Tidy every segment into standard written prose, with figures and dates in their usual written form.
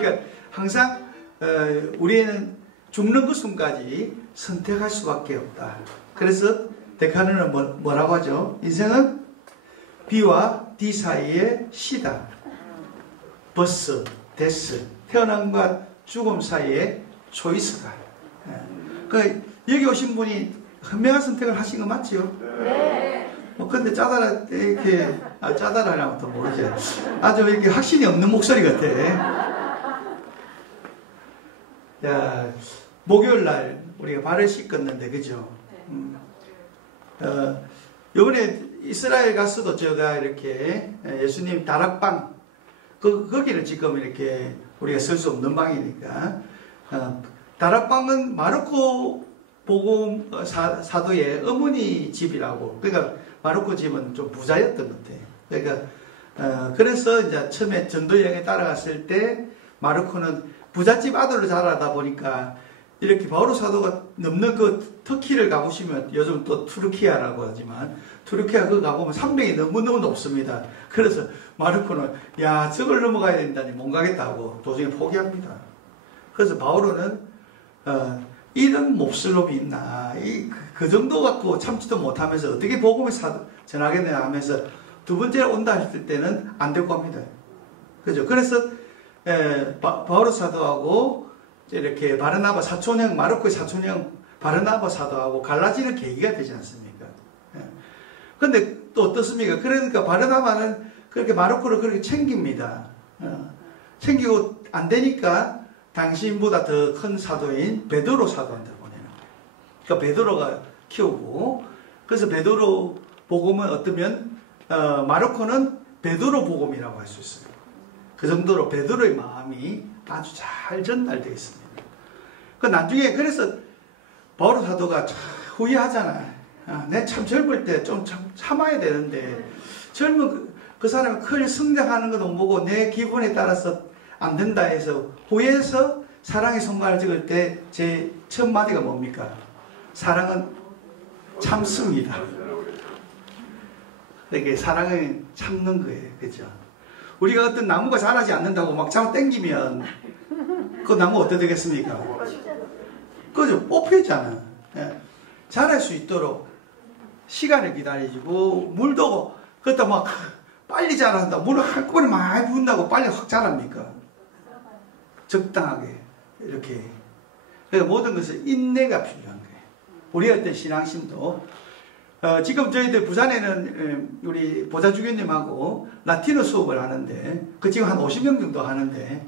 그러니까 항상 우리는 죽는 그 순간까지 선택할 수밖에 없다. 그래서 데카르는 뭐라고 하죠? 인생은 B와 D 사이의 C다. 버스, 데스, 태어남과 죽음 사이의 초이스다. 그러니까 여기 오신 분이 현명한 선택을 하신 거 맞지요? 네. 근데 짜다라 이렇게 짜다라라면 또 모르지. 아주 이렇게 확신이 없는 목소리 같아. 야, 목요일 날 우리가 발을 씻겼는데, 그죠? 요번에 이스라엘 갔어도 제가 이렇게 예수님 다락방, 거기는 지금 이렇게 우리가 쓸 수 없는 방이니까, 다락방은 마르코 복음 사도의 어머니 집이라고. 그러니까 마르코 집은 좀 부자였던 것 같아요. 그러니까 그래서 이제 처음에 전도 여행에 따라갔을 때 마르코는 부잣집 아들로 자라다 보니까 이렇게 바오로 사도가 넘는 그 터키를 가보시면, 요즘 또 투르키아라고 하지만 투르키아 그거 가보면 산맥이 너무너무 높습니다. 그래서 마르코는 야, 저걸 넘어가야 된다니 못 가겠다고 도중에 포기합니다. 그래서 바오로는 이런 몹쓸놈이 있나, 그 정도 갖고 참지도 못하면서 어떻게 복음을 전하겠냐 하면서 두 번째 온다 했을 때는 안 되고 합니다. 그죠? 그래서 바오로 사도하고 이렇게 바르나바 사촌형, 마르코의 사촌형 바르나바 사도하고 갈라지는 계기가 되지 않습니까? 그런데 또 어떻습니까? 그러니까 바르나바는 그렇게 마르코를 그렇게 챙깁니다. 챙기고 안 되니까 당신보다 더 큰 사도인 베드로 사도한테 보내는 거예요. 그러니까 베드로가 키우고, 그래서 베드로 복음은 어떠면 마르코는 베드로 복음이라고 할 수 있어요. 그 정도로 베드로의 마음이 아주 잘 전달되어 있습니다. 그 나중에 그래서 바오로 사도가 후회하잖아. 내 참 젊을 때 좀 참아야 되는데, 젊은 그 사람이 크게 성장하는 것도 못 보고 내 기분에 따라서 안 된다 해서 후회해서 사랑의 손가락을 찍을 때 제 첫 마디가 뭡니까? 사랑은 참습니다. 이렇게 사랑은 참는 거예요. 그죠? 우리가 어떤 나무가 자라지 않는다고 막 잡아 당기면 그 나무 어떻게 되겠습니까? 그죠? 뽑혀있잖아. 자랄 수 있도록 시간을 기다려주고, 물도 그것도 막 빨리 자란다. 물을 한꺼번에 많이 부은다고 빨리 확 자랍니까? 적당하게 이렇게. 그러니까 모든 것은 인내가 필요한 거예요. 우리 어떤 신앙심도 지금 저희들 부산에는 우리 보좌주교님하고 라틴어 수업을 하는데, 그 지금 한 50명 정도 하는데,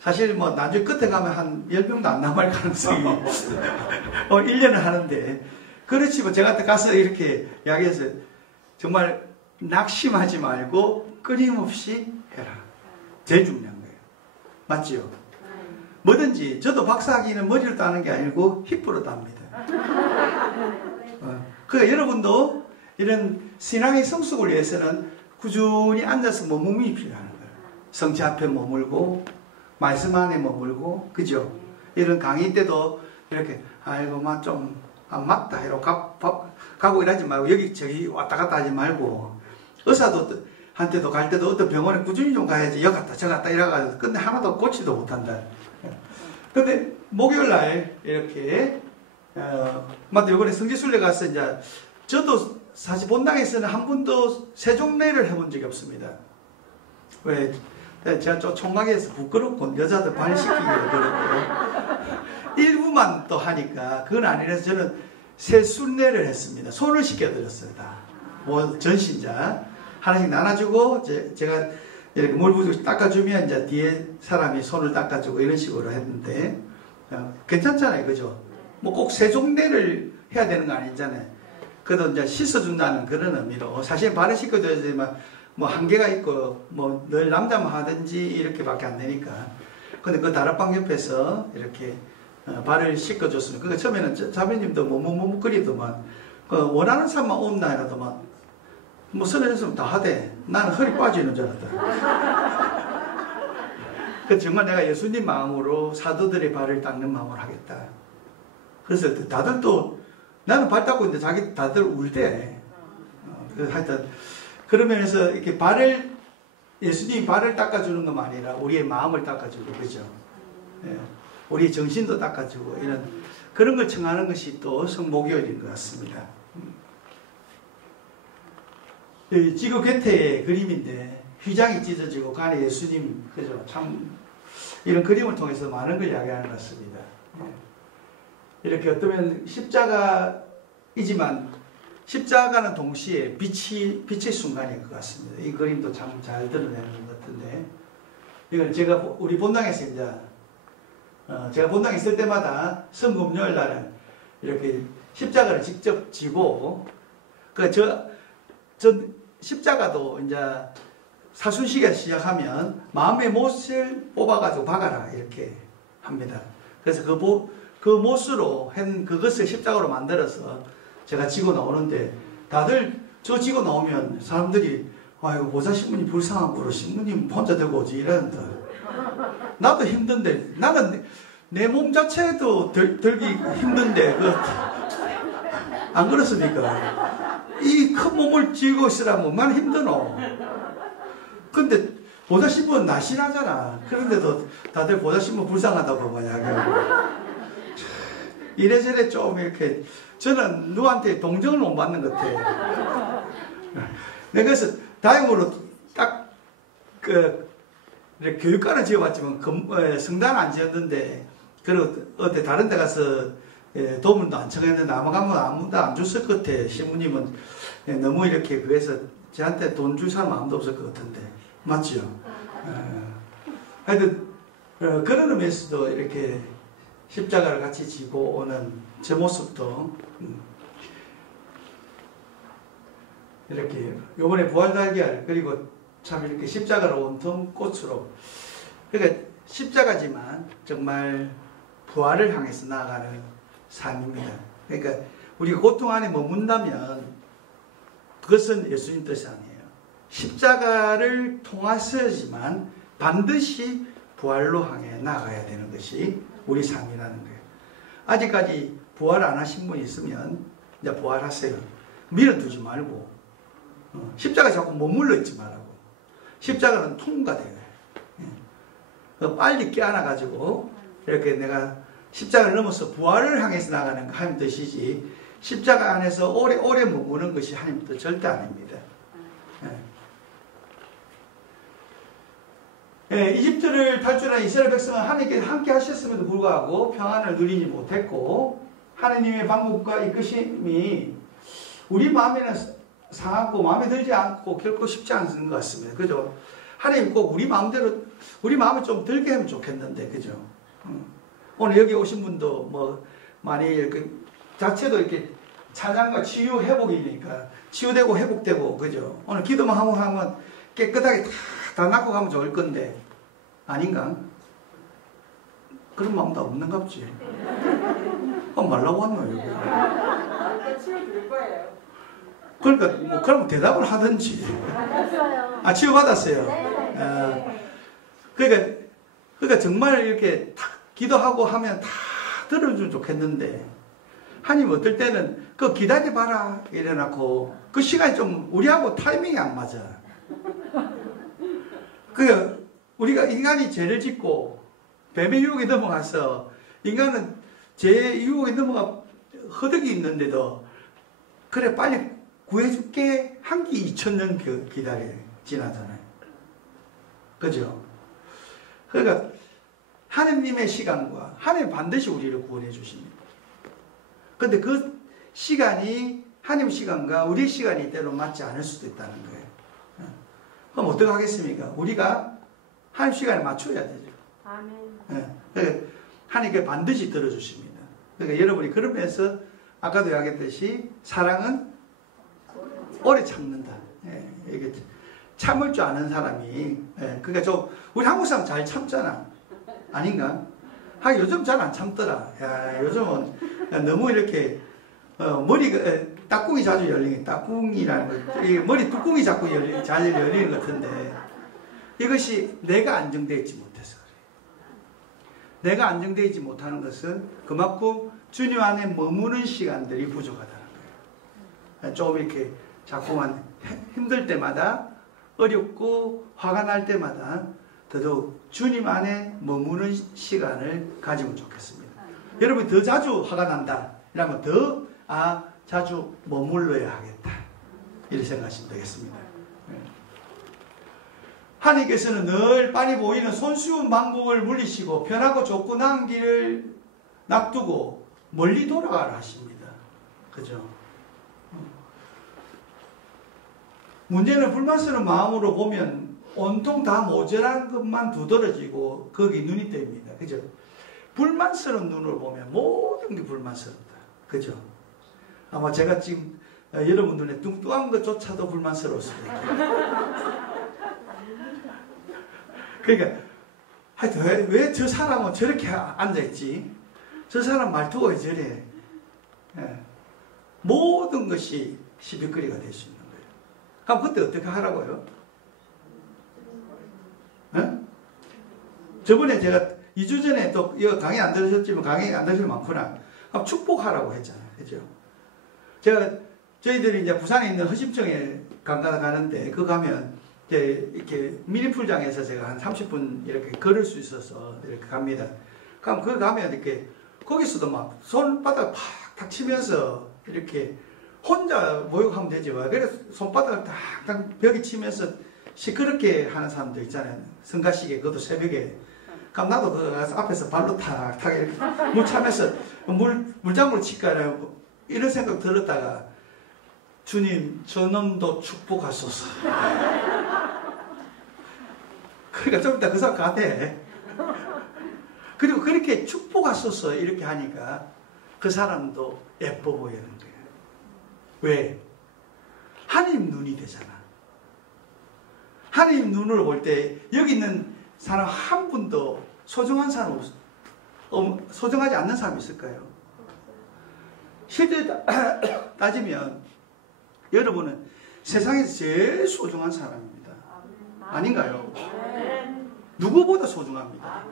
사실 뭐 나중에 끝에 가면 한 10명도 안 남을 가능성이 1년을 하는데, 그렇지만 제가 가서 이렇게 이야기해서 정말 낙심하지 말고 끊임없이 해라. 제일 중요한 거예요. 맞지요? 뭐든지, 저도 박사학위는 머리로 따는 게 아니고 힙으로 땁니다. 그러니까 여러분도 이런 신앙의 성숙을 위해서는 꾸준히 앉아서 머무름이 필요한 거예요. 성체 앞에 머물고, 말씀 안에 머물고, 그죠? 이런 강의 때도 이렇게, 아이고, 막 좀, 안 맞다. 이러고 가고 이러지 말고, 여기저기 왔다 갔다 하지 말고, 의사도 한테도 갈 때도 어떤 병원에 꾸준히 좀 가야지, 여기 갔다 저 갔다 이래가지고, 근데 하나도 고치도 못한다. 근데 목요일 날 이렇게, 맞다. 요번에 성지순례 가서 이제, 저도 사실 본당에서는 한 번도 세종례를 해본 적이 없습니다. 왜? 제가 좀 총각에서 부끄럽고, 여자들 발 시키기도 그렇고, 일부만 또 하니까, 그건 아니라서 저는 세순례를 했습니다. 손을 씻겨드렸어요, 다. 뭐, 전신자. 하나씩 나눠주고, 제가 이렇게 물 부족 닦아주면, 이제 뒤에 사람이 손을 닦아주고, 이런 식으로 했는데, 괜찮잖아요, 그죠? 뭐 꼭 세종례를 해야 되는 거 아니잖아요. 그래도 이제 씻어준다는 그런 의미로, 사실 발을 씻겨줘야지만, 뭐 한계가 있고, 뭐 늘 남자만 하든지 이렇게밖에 안 되니까. 근데 그 다락방 옆에서 이렇게 발을 씻겨줬으면, 그러니까 처음에는 자매님도 머뭇거리더만, 원하는 사람만 온다 이러더만, 뭐 쓰러졌으면 다 하대. 나는 허리 빠지는 줄 알았다. 그 정말 내가 예수님 마음으로 사도들의 발을 닦는 마음으로 하겠다. 그래서 다들 또, 나는 발 닦고 있는데 다들 울대. 그래서 하여튼, 그러면서 이렇게 발을 예수님이 발을 닦아주는 것만 아니라 우리의 마음을 닦아주고, 그죠? 예, 우리의 정신도 닦아주고, 이런 그런 걸 청하는 것이 또 성목요일인 것 같습니다. 지구 괴테의 그림인데 휘장이 찢어지고 간에 예수님, 그죠? 참 이런 그림을 통해서 많은 걸 이야기하는 것 같습니다. 이렇게 어쩌면 십자가이지만 십자가는 동시에 빛의 순간일 것 같습니다. 이 그림도 참 잘 드러내는 것 같은데, 이건 제가 우리 본당에서 이제 제가 본당에 있을 때마다 성금요일 날은 이렇게 십자가를 직접 지고, 전 십자가도 이제 사순시가 시작하면 마음의 못을 뽑아가지고 박아라 이렇게 합니다. 그래서 그 못으로 한 그것을 십자가로 만들어서 제가 지고 나오는데, 다들 저 지고 나오면 사람들이 아이고 보좌 신부님 불쌍한 거로 신부님 혼자 들고 오지 이러는데, 나도 힘든데, 나는 내 몸 자체도 들기 힘든데 안 그렇습니까? 이 큰 몸을 쥐고 있으라면 얼마나 힘드노. 근데 보좌 신부는 날씬하잖아. 그런데도 다들 보좌 신부 불쌍하다고 뭐냐고. 이래저래 좀 이렇게, 저는 누구한테 동정을 못 받는 것 같아요. 그래서 다행으로 딱 교육관을 지어봤지만 성당 안 지었는데, 그리고 어때 다른 데 가서 도움도 안 청했는데 아마 가면 아무도 안 줬을 것 같아. 신부님은 너무 이렇게 그래서 저한테 돈 줄 사람 아무도 없을 것 같은데, 맞죠? 하여튼 그런 의미에서도 이렇게 십자가를 같이 지고 오는 제 모습도 이렇게 요번에 부활달걀, 그리고 참 이렇게 십자가로 온통 꽃으로, 그러니까 십자가지만 정말 부활을 향해서 나아가는 삶입니다. 그러니까 우리가 고통 안에 머문다면 그것은 예수님 뜻이 아니에요. 십자가를 통해서지만 반드시 부활로 향해 나아가야 되는 것이 우리 삶이라는 거예요. 아직까지 부활 안 하신 분이 있으면 이제 부활하세요. 밀어두지 말고, 십자가 자꾸 머물러 있지 말라고. 십자가는 통과돼요. 빨리 깨어나가지고 이렇게 내가 십자가를 넘어서 부활을 향해서 나가는 하나님 뜻이지, 십자가 안에서 오래 머무는 것이 하나님 뜻 절대 아닙니다. 이집트를 탈출한 이스라엘 백성은 하나님께 함께 하셨음에도 불구하고 평안을 누리지 못했고, 하나님의 방법과 이끄심이 우리 마음에는 상하고 마음에 들지 않고 결코 쉽지 않은 것 같습니다. 그죠? 하나님 꼭 우리 마음대로, 우리 마음을 좀 들게 하면 좋겠는데, 그죠? 오늘 여기 오신 분도 뭐 많이 이렇게 자체도 이렇게 찬양과 치유 회복이니까 치유되고 회복되고, 그죠? 오늘 기도만 하면 깨끗하게 다 낫고 가면 좋을 건데, 아닌가? 그런 마음도 없는가 보지. 말라고 왔노, 여기. 치유될 거예요. 그러니까, 뭐, 그럼 대답을 하든지. 받았어요. 치유받았어요? 네. 그러니까 정말 이렇게 다 기도하고 하면 다 들어주면 좋겠는데, 하나님 어떨 때는 그 기다려봐라 이래놓고 그 시간이 좀 우리하고 타이밍이 안 맞아. 우리가 인간이 죄를 짓고 뱀의 유혹에 넘어가서, 인간은 죄의 유혹에 넘어가 허덕이 있는데도 그래 빨리 구해줄게 한기 2000년 기다려 지나잖아요. 그죠? 그러니까 하느님의 시간과 하느님 반드시 우리를 구원해 주십니다. 근데 그 시간이 하느님 시간과 우리 시간이 때로 맞지 않을 수도 있다는 거예요. 그럼 어떻게 하겠습니까? 우리가 하느님 시간에 맞춰야 되죠. 아멘. 그러니까 하느님께 반드시 들어주십니다. 그러니까 여러분이 그러면서 아까도 이야기했듯이 사랑은 오래 참는다. 이게 참을 줄 아는 사람이, 그러니까 우리 한국 사람 잘 참잖아. 아닌가? 요즘 잘 안 참더라. 요즘은 너무 이렇게 머리가 딱꿍이 자주 열리는, 딱꿍이라는 거, 머리 뚜껑이 자꾸 잘 열리는 것 같은데, 이것이 내가 안정되어 있지 못해서 그래. 내가 안정되어 있지 못하는 것은 그만큼 주님 안에 머무는 시간들이 부족하다는 거예요. 좀 이렇게 자꾸만 힘들 때마다 어렵고 화가 날 때마다 더더욱 주님 안에 머무는 시간을 가지면 좋겠습니다. 여러분이 더 자주 화가 난다 이러면 더 자주 머물러야 하겠다 이렇게 생각하시면 되겠습니다. 하나님께서는 늘 빤히 보이는 손쉬운 방법을 물리시고 편하고 좁고 나은 길을 놔두고 멀리 돌아가라 하십니다. 그죠? 문제는 불만스러운 마음으로 보면 온통 다 모자란 것만 두드러지고 거기 눈이 떼입니다. 그죠? 불만스러운 눈으로 보면 모든 게 불만스럽다. 그죠? 아마 제가 지금 여러분 눈에 뚱뚱한 것조차도 불만스러웠습니다. 그러니까 하여튼 왜 저 사람은 저렇게 앉아있지? 저 사람 말투가 왜 저래? 모든 것이 시비거리가 될 수 있는 거예요. 그럼 그때 어떻게 하라고요? 저번에 제가 2주 전에 또 이거 강의 안 들으셨지만 강의 안 들으시면 많구나. 그럼 축복하라고 했잖아요. 그죠? 저희들이 이제 부산에 있는 허심청에 강가 가는데 그 가면 이렇게 미니풀장에서 제가 한 30분 이렇게 걸을 수 있어서 이렇게 갑니다. 그럼 그 가면 이렇게 거기서도 막 손바닥 팍탁 치면서 이렇게 혼자 목욕하면 되지. 그래서 손바닥을 탁탁 벽에 치면서 시끄럽게 하는 사람도 있잖아요. 성가시게 그것도 새벽에. 그럼 나도 그 앞에서 발로 탁탁 이렇게 물 차면서 물장구를 칠까 이런 생각 들었다가 주님 저놈도 축복하소서. 그러니까 좀 이따 그 사람 가대. 그리고 그렇게 축복하소서 이렇게 하니까 그 사람도 예뻐 보이는 거예요. 왜? 하나님 눈이 되잖아. 하나님 눈으로 볼 때 여기 있는 사람 한 분도 소중한 사람 소중하지 않는 사람이 있을까요? 실제 따지면 여러분은 세상에서 제일 소중한 사람입니다. 아닌가요? 누구보다 소중합니다.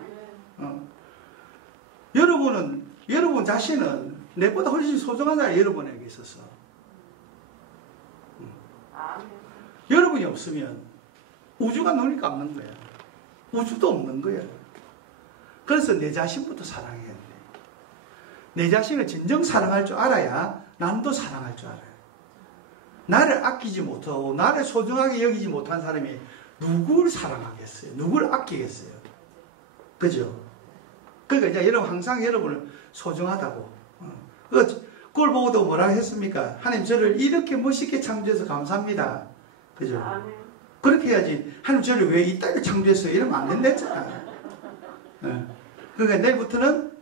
여러분 자신은 내보다 훨씬 소중한 사람이 여러분에게 있어서 여러분이 없으면 우주가 눈이 감는 거야. 우주도 없는 거야. 그래서 내 자신부터 사랑해야 돼. 내 자신을 진정 사랑할 줄 알아야 남도 사랑할 줄 알아요. 나를 아끼지 못하고 나를 소중하게 여기지 못한 사람이 누굴 사랑하겠어요? 누굴 아끼겠어요? 그죠? 그러니까 이제 여러분 항상 여러분을 소중하다고. 그걸 보고도 뭐라 했습니까? 하나님 저를 이렇게 멋있게 창조해서 감사합니다. 그죠? 그렇게 해야지. 하나님 저를 왜 이따위로 창조했어요? 이러면 안 된다 했잖아. 그러니까 내일부터는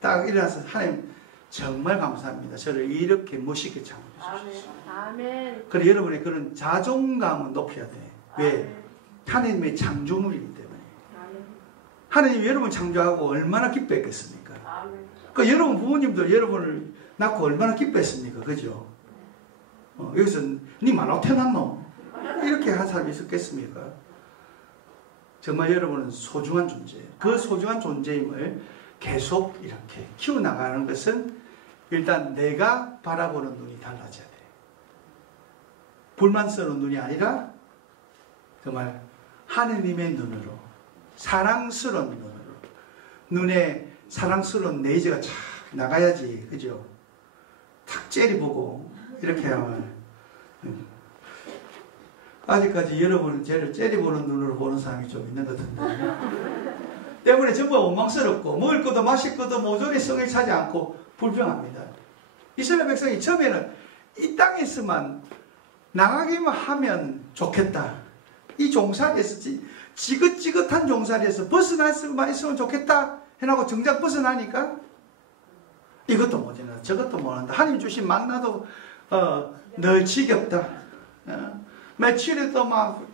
딱 일어나서 하나님 정말 감사합니다. 저를 이렇게 멋있게 창조해주셨어요. 아멘. 그래 여러분의 그런 자존감은 높여야 돼. 왜? 하나님의 창조물이기 때문에. 하나님이 여러분 창조하고 얼마나 기뻐했겠습니까? 그러니까 여러분 부모님들 여러분을 낳고 얼마나 기뻐했습니까? 그죠? 여기서 니만 어떻게 낳노? 이렇게 한 사람이 있었겠습니까? 정말 여러분은 소중한 존재예요. 그 소중한 존재임을 계속 이렇게 키워나가는 것은 일단 내가 바라보는 눈이 달라져야 돼. 불만스러운 눈이 아니라 정말 하느님의 눈으로, 사랑스러운 눈으로, 눈에 사랑스러운 내재가 쫙 나가야지. 그죠? 탁 째려보고 이렇게 하면 아직까지 여러분은 쟤를 째려보는 눈으로 보는 사람이 좀 있는 것 같은데 때문에 전부 원망스럽고 먹을 것도 마실 것도 모조리 성을 차지 않고 불평합니다. 이스라엘 백성이 처음에는 이 땅에서만 나가기만 하면 좋겠다. 이 종살이에서 지긋지긋한 종살이에서 벗어날 수만 있으면 좋겠다 해놓고 정작 벗어나니까 이것도 못한다 저것도 못한다. 하나님 주신 만나도 늘 지겹다. 며칠에도 막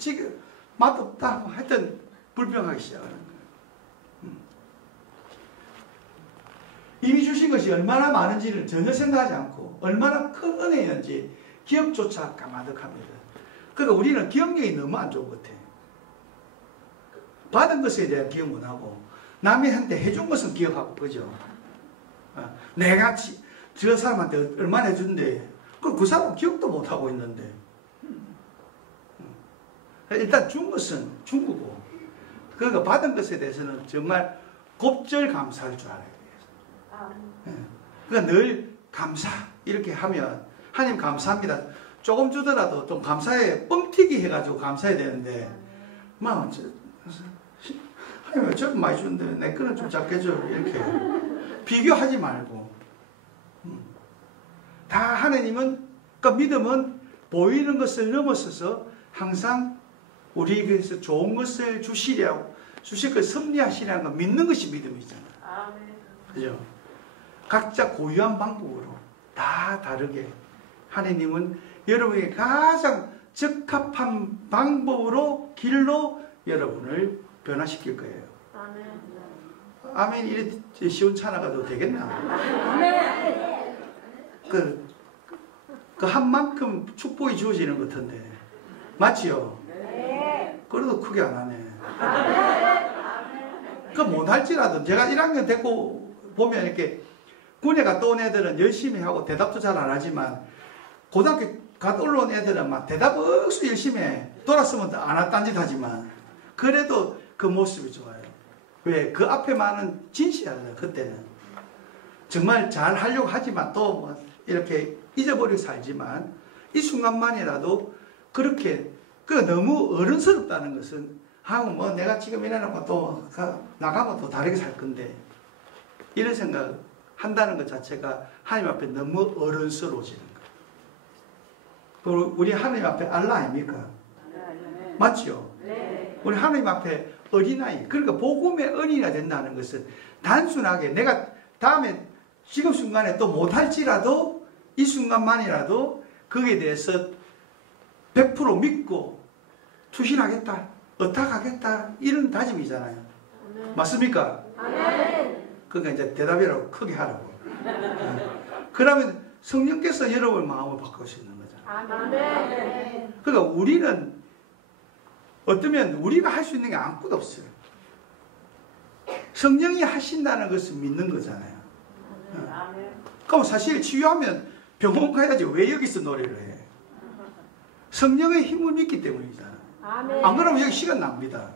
맛없다. 하여튼 불평하기 시작하는 거예요. 이미 주신 것이 얼마나 많은지를 전혀 생각하지 않고 얼마나 큰 은혜였는지 기억조차 까마득합니다. 그러니까 우리는 기억력이 너무 안 좋은 것 같아요. 받은 것에 대한 기억 못하고 남한테 해준 것은 기억하고 그죠? 내가 저 사람한테 얼마나 해준대 그 사람 기억도 못하고 있는데 일단 준 것은 준 거고, 그러니까 받은 것에 대해서는 정말 곱절 감사할 줄 알아야 돼요. 그러니까 늘 감사 이렇게 하면 하나님 감사합니다. 조금 주더라도 좀 감사해, 뻥튀기 해가지고 감사해야 되는데, 막 하나님 왜 저렇게 많이 주는데 내 거는 좀 작게 줘, 이렇게 비교하지 말고. 다 하나님은, 그러니까 믿음은 보이는 것을 넘어서서 항상 우리에게서 좋은 것을 주실 걸 섭리하시라는 거 믿는 것이 믿음이잖아. 그죠? 각자 고유한 방법으로 다 다르게 하나님은 여러분에게 가장 적합한 방법으로 길로 여러분을 변화시킬 거예요. 아멘. 이래 시원찮아가도 되겠나? 그 한 만큼 축복이 주어지는 것 같은데 맞지요? 그래도 크게 안 하네. 그 못할지라도 제가 1학년 됐고 보면 이렇게 군에 갔다 온 애들은 열심히 하고 대답도 잘 안 하지만 고등학교 갔다 올라온 애들은 막 대답 억수 열심히 해. 돌았으면 안 할 딴짓 하지만 그래도 그 모습이 좋아요. 왜? 그 앞에 많은 진실이잖아요. 그때는 정말 잘 하려고 하지만 또 뭐 이렇게 잊어버리고 살지만 이 순간만이라도 그렇게 너무 어른스럽다는 것은 하고 뭐 내가 지금 이래놓고 또 나가면 또 다르게 살 건데 이런 생각 한다는 것 자체가 하나님 앞에 너무 어른스러워지는 거예요. 우리 하나님 앞에 알라 아닙니까? 맞죠? 우리 하나님 앞에 어린아이, 그러니까 복음의 어린이가 된다는 것은 단순하게 내가 다음에 지금 순간에 또 못할지라도 이 순간만이라도 거기에 대해서 100% 믿고 투신하겠다, 어탁하겠다 이런 다짐이잖아요. 맞습니까? 그러니까 이제 대답이라고 크게 하라고. 그러면 성령께서 여러분의 마음을 바꿀 수 있는 거잖아요. 그러니까 우리는 어쩌면 우리가 할 수 있는 게 아무것도 없어요. 성령이 하신다는 것을 믿는 거잖아요. 그럼 사실 치유하면 병원 가야지 왜 여기서 노래를 해? 성령의 힘을 믿기 때문이잖아. 안 그러면 여기 시간 낭비다.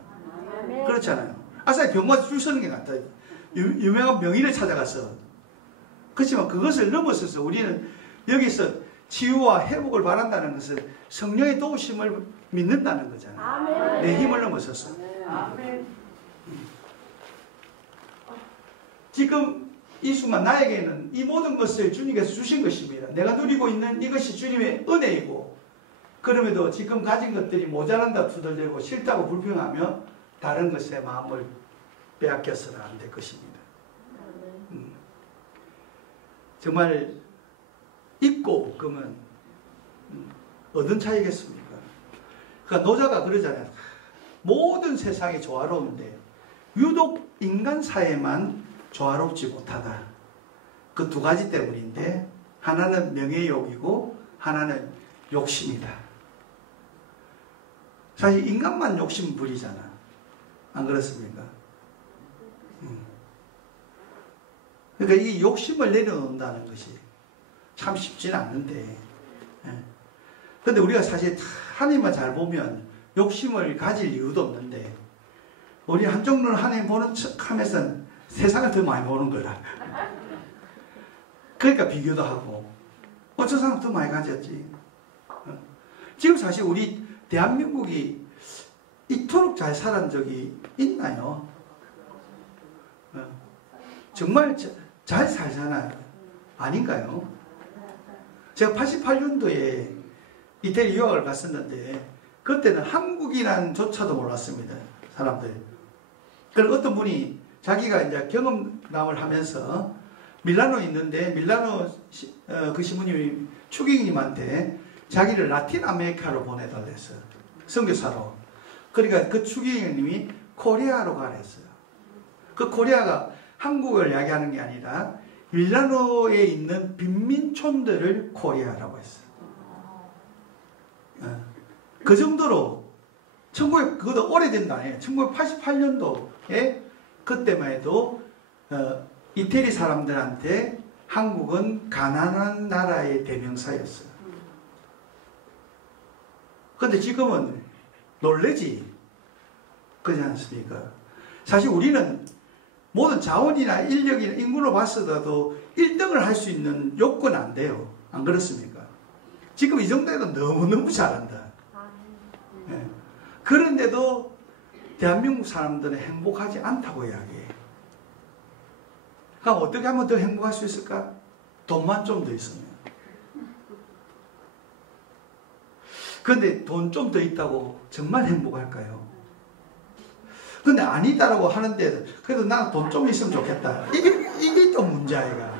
그렇잖아요. 아싸 병원 줄 서는 게 낫다. 유명한 명의를 찾아가서. 그렇지만 그것을 넘어서서 우리는 여기서 치유와 회복을 바란다는 것은 성령의 도우심을 믿는다는 거잖아요. 내 힘을 넘어서서. 지금 이 순간 나에게는 이 모든 것을 주님께서 주신 것입니다. 내가 누리고 있는 이것이 주님의 은혜이고 그럼에도 지금 가진 것들이 모자란다 투덜대고 싫다고 불평하며 다른 것에 마음을 빼앗겨서는 안 될 것입니다. 정말 입고 그러면 얻은 차이겠습니까? 그러니까 노자가 그러잖아요. 모든 세상이 조화로운데 유독 인간 사회만 조화롭지 못하다. 그 두 가지 때문인데 하나는 명예욕이고 하나는 욕심이다. 사실 인간만 욕심 부리잖아. 안 그렇습니까? 그러니까 이 욕심을 내려놓는다는 것이 참 쉽지는 않는데 근데 우리가 사실 하나님만 잘 보면 욕심을 가질 이유도 없는데 우리 한쪽으로는 하나님 보는 척 하면서 세상을 더 많이 보는 거라. 그러니까 비교도 하고 저 사람 더 많이 가졌지. 지금 사실 우리 대한민국이 이토록 잘 살은 적이 있나요? 정말 잘 살잖아요. 아닌가요? 제가 88년도에 이태리 유학을 갔었는데 그때는 한국이란 조차도 몰랐습니다. 사람들이. 그래서 어떤 분이 자기가 이제 경험담을 하면서 밀라노에 있는데 밀라노 그 신부님이 추기님한테 자기를 라틴 아메리카로 보내달라 했어요. 선교사로. 그러니까 그 추기님이 코리아로 가라 했어요. 그 코리아가 한국을 이야기하는 게 아니라 밀라노에 있는 빈민촌들을 코리아라고 했어요. 그 정도로 그것도 오래된 거 아니에요. 1988년도에 그때만 해도 이태리 사람들한테 한국은 가난한 나라의 대명사였어요. 그런데 지금은 놀래지. 그렇지 않습니까? 사실 우리는 모든 자원이나 인력이나 인구로 봤어도 1등을 할 수 있는 요건은 안 돼요. 안 그렇습니까? 지금 이 정도에도 너무너무 잘한다. 예. 그런데도 대한민국 사람들은 행복하지 않다고 이야기해요. 그럼 어떻게 하면 더 행복할 수 있을까? 돈만 좀 더 있으면. 그런데 돈 좀 더 있다고 정말 행복할까요? 근데 아니다라고 하는데 그래도 난 돈 좀 있으면 좋겠다. 이게 또 문제야.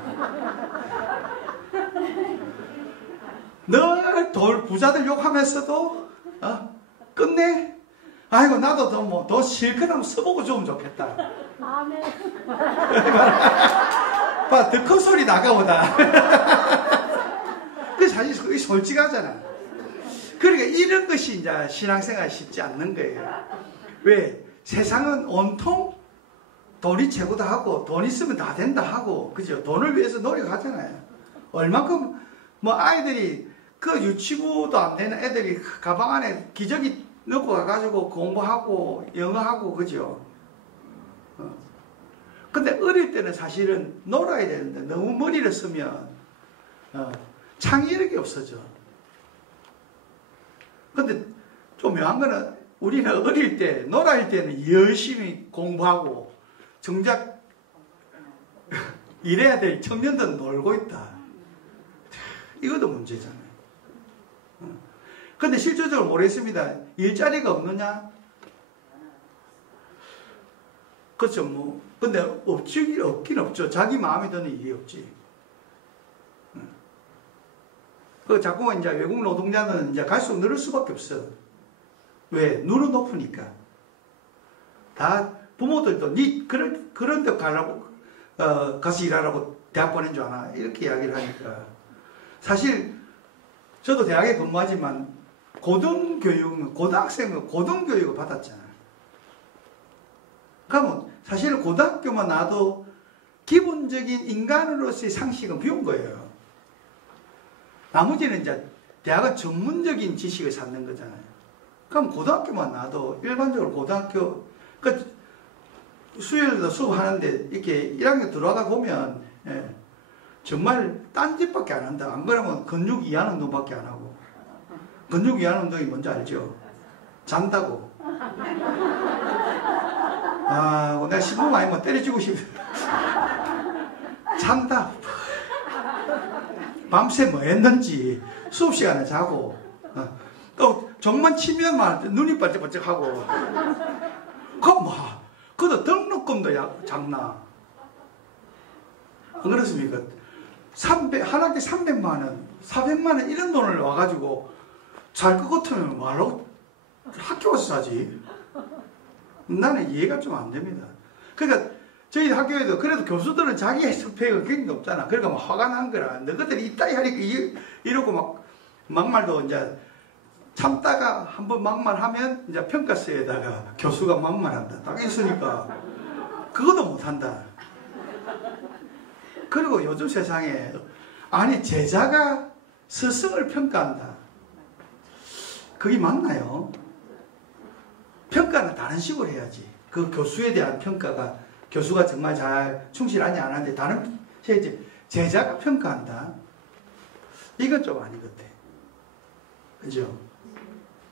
늘 부자들 욕하면서도 끝내? 아이고 나도 더 실컷 한번 써보고 좀 좋겠다. 아멘. 봐, 더 큰 소리 나가보다. 그 사실 그게 솔직하잖아. 그러니까 이런 것이 이제 신앙생활 쉽지 않는 거예요. 왜? 세상은 온통 돈이 최고다 하고 돈 있으면 다 된다 하고 그죠? 돈을 위해서 노력하잖아요. 얼마큼 뭐 아이들이 그 유치부도 안 되는 애들이 가방 안에 기저귀 넣고 가가지고 공부하고 영어하고 그죠? 근데 어릴 때는 사실은 놀아야 되는데 너무 머리를 쓰면 창의력이 없어져. 근데 좀 묘한 거는 우리는 어릴 때 놀아야 때는 열심히 공부하고 정작 일해야 될 청년들은 놀고 있다. 이것도 문제잖아요. 근데 실질적으로 모르겠습니다. 일자리가 없느냐? 그렇죠. 뭐 근데 없긴 없죠. 자기 마음에 드는 일이 없지. 그 자꾸만 이제 외국 노동자는 이제 갈수록 늘을 수밖에 없어. 왜? 눈은 높으니까. 다 부모들도 니 그런 데 가라고 가서 일하라고 대학 보낸 줄 아나 이렇게 이야기를 하니까 사실 저도 대학에 근무하지만 고등학생은 고등교육을 받았잖아요. 그러면 사실 고등학교만 나도 기본적인 인간으로서의 상식은 배운 거예요. 나머지는 이제 대학은 전문적인 지식을 쌓는 거잖아요. 그럼 고등학교만 나도 일반적으로 고등학교 수요일도 수업하는데 이렇게 1학년 들어가다 보면 정말 딴짓밖에 안 한다. 안 그러면 근육 이완 운동밖에 안 하고. 근육 이완 운동이 뭔지 알죠? 잔다고. 내가 신부 많이 뭐 때려주고 싶어. 잔다. 밤새 뭐 했는지 수업 시간에 자고 또 정만 치면 막 눈이 반짝반짝하고 그럼 뭐 그것도 등록금도 작나 안 그렇습니까? 한 학기 300만 원 400만 원 이런 돈을 와가지고 잘 것 같으면 말로 학교 와서 사지. 나는 이해가 좀 안 됩니다. 그러니까 저희 학교에도 그래도 교수들은 자기 스펙은 굉장히 높잖아. 그러니까 막 화가 난 거라. 너희들이 이따위 하니까 이러고 막말도 이제 참다가 한번 막말하면 이제 평가서에다가 교수가 막말한다. 딱 있으니까 그것도 못한다. 그리고 요즘 세상에 아니 제자가 스승을 평가한다. 그게 맞나요? 평가는 다른 식으로 해야지. 그 교수에 대한 평가가 교수가 정말 잘 충실하냐 안 하는데 다른 제자가 평가한다. 이건 좀 아닌 것 같아. 그죠?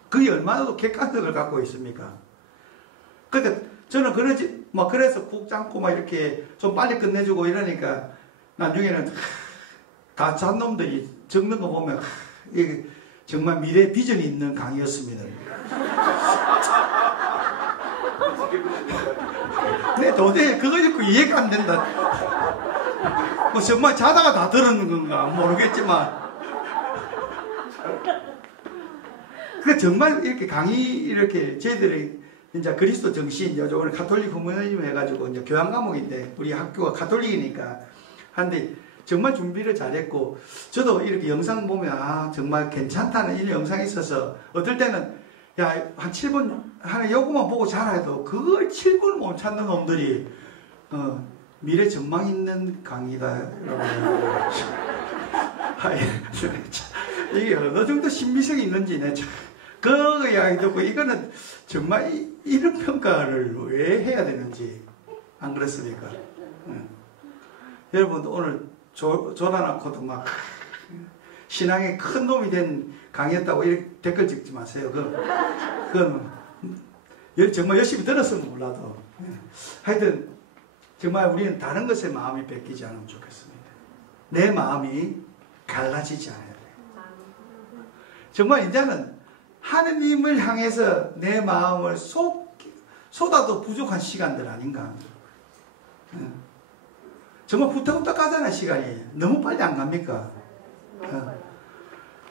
그게 얼마나 또 객관성을 갖고 있습니까? 근데 저는 그래서 국 잡고 막 이렇게 좀 빨리 끝내주고 이러니까 나중에는 다 잔 놈들이 적는 거 보면 이게 정말 미래 비전이 있는 강의였습니다. 네, 도대체 그거 듣고 이해가 안 된다. 뭐 정말 자다가 다 들었는 건가 모르겠지만 그 정말 이렇게 이렇게 저희들이 이제 그리스도 정신 요즘에 가톨릭 후모니즘 해가지고 이제 교양 과목인데 우리 학교가 가톨릭이니까 한데 정말 준비를 잘했고 저도 이렇게 영상 보면 정말 괜찮다는 이 영상이 있어서 어떨 때는 한 7분 하는 요거만 보고 잘해도 그걸 7분을 못 찾는 놈들이 미래 전망 있는 강의다. 이게 어느 정도 신비성이 있는지 그 이야기 듣고 이거는 정말 이런 평가를 왜 해야 되는지 안 그렇습니까? 여러분 오늘 조라나코도 막 신앙에 큰 도움이 된 강의였다고 이렇게 댓글 찍지 마세요. 그건 정말 열심히 들었으면 몰라도 하여튼 정말 우리는 다른 것에 마음이 뺏기지 않으면 좋겠습니다. 내 마음이 갈라지지 않아야 돼요. 정말 이제는 하느님을 향해서 내 마음을 쏟아도 부족한 시간들 아닌가. 정말 후딱후딱 가잖아. 시간이 너무 빨리 안 갑니까?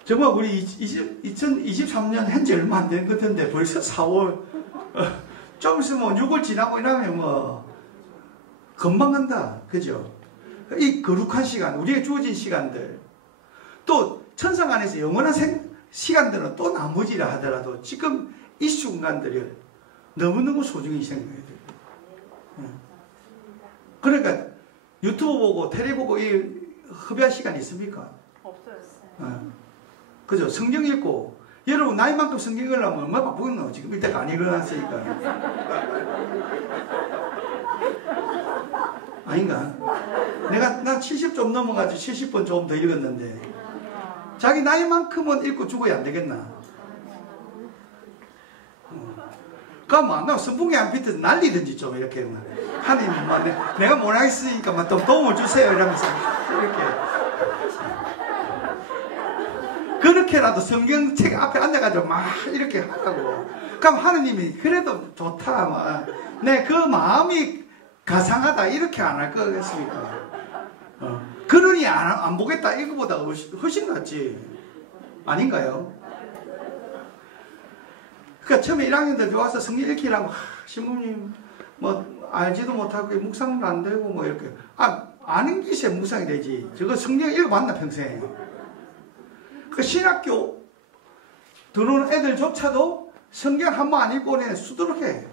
정말 우리 2023년 현재 얼마 안 된 것 같은데 벌써 4월 좀 있으면 6월 지나고 이러면 뭐 금방 간다. 그죠? 이 거룩한 시간, 우리의 주어진 시간들, 또 천상 안에서 영원한 시간들은 또 나머지라 하더라도 지금 이 순간들을 너무너무 소중히 생각해야 돼요. 그러니까 유튜브 보고 텔레 보고 이 흡연 시간 있습니까? 없어요. 그죠? 성경 읽고 여러분 나이만큼 성경 읽으려면 얼마나 바쁘겠노? 지금 이때가 안 일어났으니까. 아닌가? 난 70 좀 넘어가지고 70번 조금 더 읽었는데 자기 나이만큼은 읽고 죽어야 안 되겠나? 그럼 나 선풍기 안 피트 날리든지 좀 이렇게 하나님 내가 못하겠으니까 또 도움을 주세요 이러면서 이렇게 그렇게라도 성경책 앞에 앉아가지고 막 이렇게 하라고. 그럼 하느님이 그래도 좋다 내 그 마음이 가상하다 이렇게 안 할 거겠습니까? 그러니 안 보겠다 이거보다 훨씬 낫지 아닌가요? 그러니까 처음에 1학년 때 와서 성경 읽기라고 신부님 뭐 알지도 못하고 묵상도 안 되고 뭐 이렇게 아는 것에 묵상이 되지. 저거 성경 읽어봤나 평생? 그 신학교 들어오는 애들조차도 성경 한 번 안 읽고 오네 수두룩해.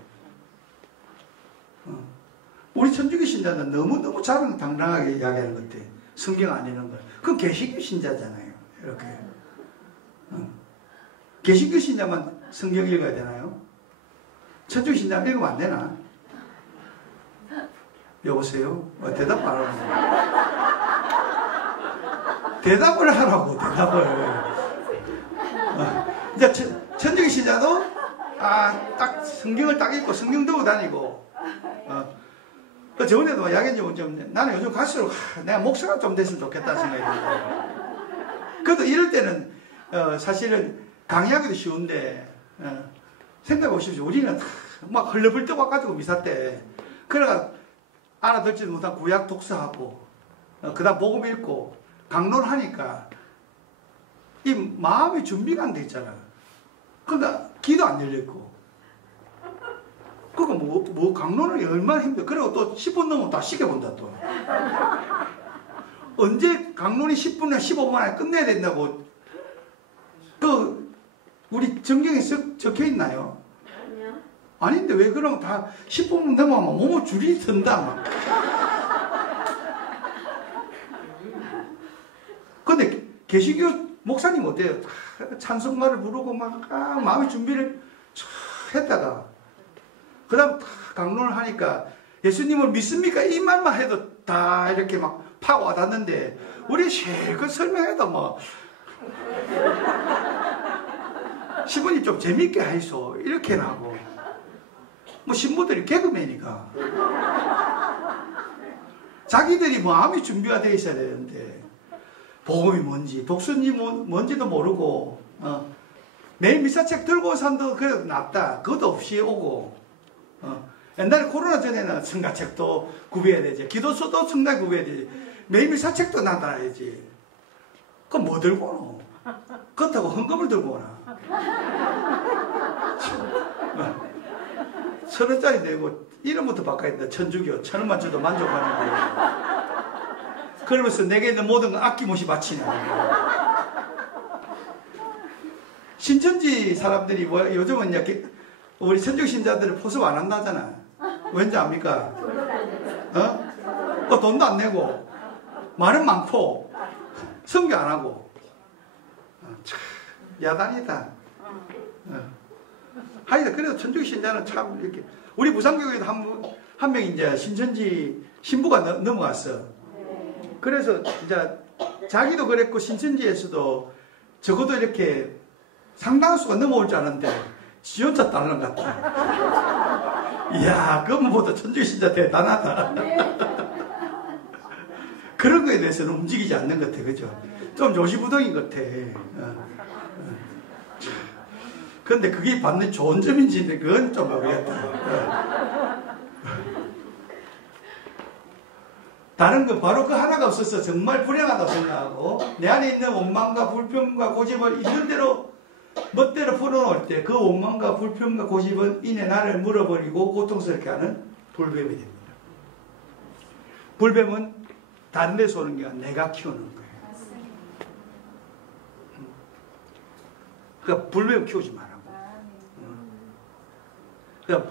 우리 천주교 신자는 너무너무 자랑당당하게 이야기하는 것 같아. 성경 안 읽는 걸. 그건 개신교 신자잖아요. 이렇게. 개신교 신자만 성경 읽어야 되나요? 천주교 신자만 읽으면 안 되나? 여보세요? 대답 안 하라고. 대답을 하라고, 대답을. 이제 천주교 신자도 딱 성경을 딱 읽고 성경 들고 다니고 저번에도 야견적은 좀 나는 요즘 갈수록 내가 목사가 좀 됐으면 좋겠다 생각이 들어요. 그래도 이럴 때는 사실은 강의하기도 쉬운데 생각해 보십시오. 우리는 막 헐레벌떡 와가지고 미사 때 그래가 알아듣지도 못한 구약 독서하고 그 다음 복음 읽고 강론하니까 이 마음의 준비가 안 돼 있잖아. 그러니까 기도 안 열렸고 그러니까 뭐 강론을 얼마나 힘들어. 그리고 또 10분 넘으면 다 시켜본다 또. 언제 강론이 10분이나 15분 안에 끝내야 된다고 우리 정경에 적혀 있나요? 아니요. 아닌데 왜 그러면 다 10분 넘으면 몸을 줄이 든다 막. 근데 개신교 목사님 어때요? 찬송가를 부르고 막 마음의 준비를 했다가 그 다음 강론을 하니까 예수님을 믿습니까? 이 말만 해도 다 이렇게 막 팍 와닿는데 우리 실컷 설명해도 뭐 신부님 좀 재밌게 하이소 이렇게 하고 뭐 신부들이 개그맨이니까 자기들이 마음이 준비가 되어 있어야 되는데 복음이 뭔지 독서인지 뭔지도 모르고 매일 미사책 들고 온 사람도 그래도 낫다. 그것도 없이 오고 옛날에 코로나 전에는 성가책도 구비해야 되지. 기도서도 성당에 구비해야 되지. 매일 미사책도 나눠야지. 그럼 뭐 들고 오노? 그렇다고 헌금을 들고 오나? 1,000원짜리 내고 이름부터 바꿔야 된다. 천주교 1,000원만 줘도 만족하는 거. 그러면서 내게 있는 모든 걸 아낌없이 바치네. 신천지 사람들이 요즘은 이렇게 우리 천주교 신자들은 포섭 안 한다잖아. 왠지 압니까? 돈도 안 내고 말은 많고 성교 안 하고 참 야단이다. 하여튼 그래도 천주교 신자는 참 이렇게 우리 부산교회도 한 명 이제 신천지 신부가 넘어갔어. 그래서 이제 자기도 그랬고 신천지에서도 적어도 이렇게 상당한 수가 넘어올 줄 알았는데 지 혼자 따르는 것 같다. 이야, 그것보다 천주교 신자 대단하다. 그런 거에 대해서는 움직이지 않는 것 같아, 그죠? 좀 요시부동인 것 같아. 근데 그게 받는 좋은 점인지 그건 좀 모르겠다. 다른 거 바로 그 하나가 없어서 정말 불행하다고 생각하고 내 안에 있는 원망과 불평과 고집을 있는 대로 멋대로 풀어놓을 때 그 원망과 불평과 고집은 이내 나를 물어버리고 고통스럽게 하는 불뱀이 됩니다. 불뱀은 다른 데서 오는 게 아니라 내가 키우는 거예요. 그러니까 불뱀 키우지 말라고. 그러니까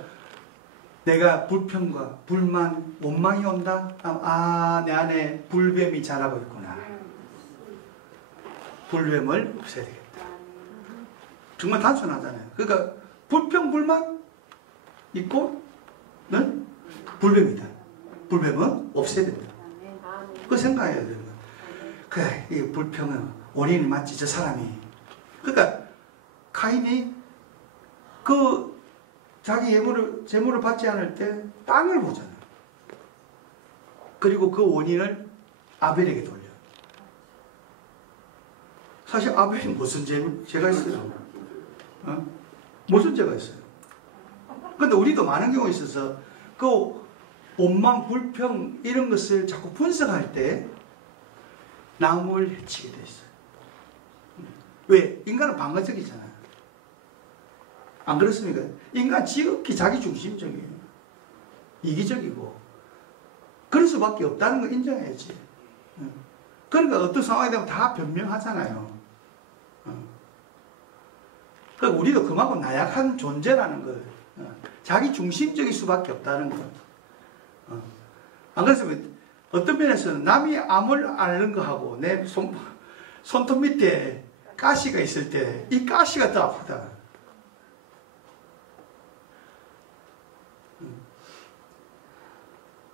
내가 불평과 불만, 원망이 온다? 아, 내 안에 불뱀이 자라고 있구나. 불뱀을 없애야 되겠다. 정말 단순하잖아요. 그러니까 불평, 불만 있고 는 불뱀이다. 불뱀은 없애야 된다. 그거 생각해야 된다. 그래, 이 불평은 원인이 맞지, 저 사람이. 그러니까 카인이 그 자기 재물을 받지 않을 때 땅을 보잖아요. 그리고 그 원인을 아벨에게 돌려. 사실 아벨이 무슨 죄가 있어요? 무슨 죄가 있어요? 근데 우리도 많은 경우가 있어서 그 원망, 불평 이런 것을 자꾸 분석할 때 남을 해치게 돼 있어요. 왜? 인간은 방어적이잖아요. 안 그렇습니까? 인간 지극히 자기중심적이에요. 이기적이고. 그럴 수밖에 없다는 걸 인정해야지. 그러니까 어떤 상황이 되면 다 변명하잖아요. 그러니까 우리도 그만큼 나약한 존재라는 걸, 자기중심적일 수밖에 없다는 것. 안 그렇습니까? 어떤 면에서는 남이 암을 앓는 거하고 내 손톱 밑에 가시가 있을 때 이 가시가 더 아프다.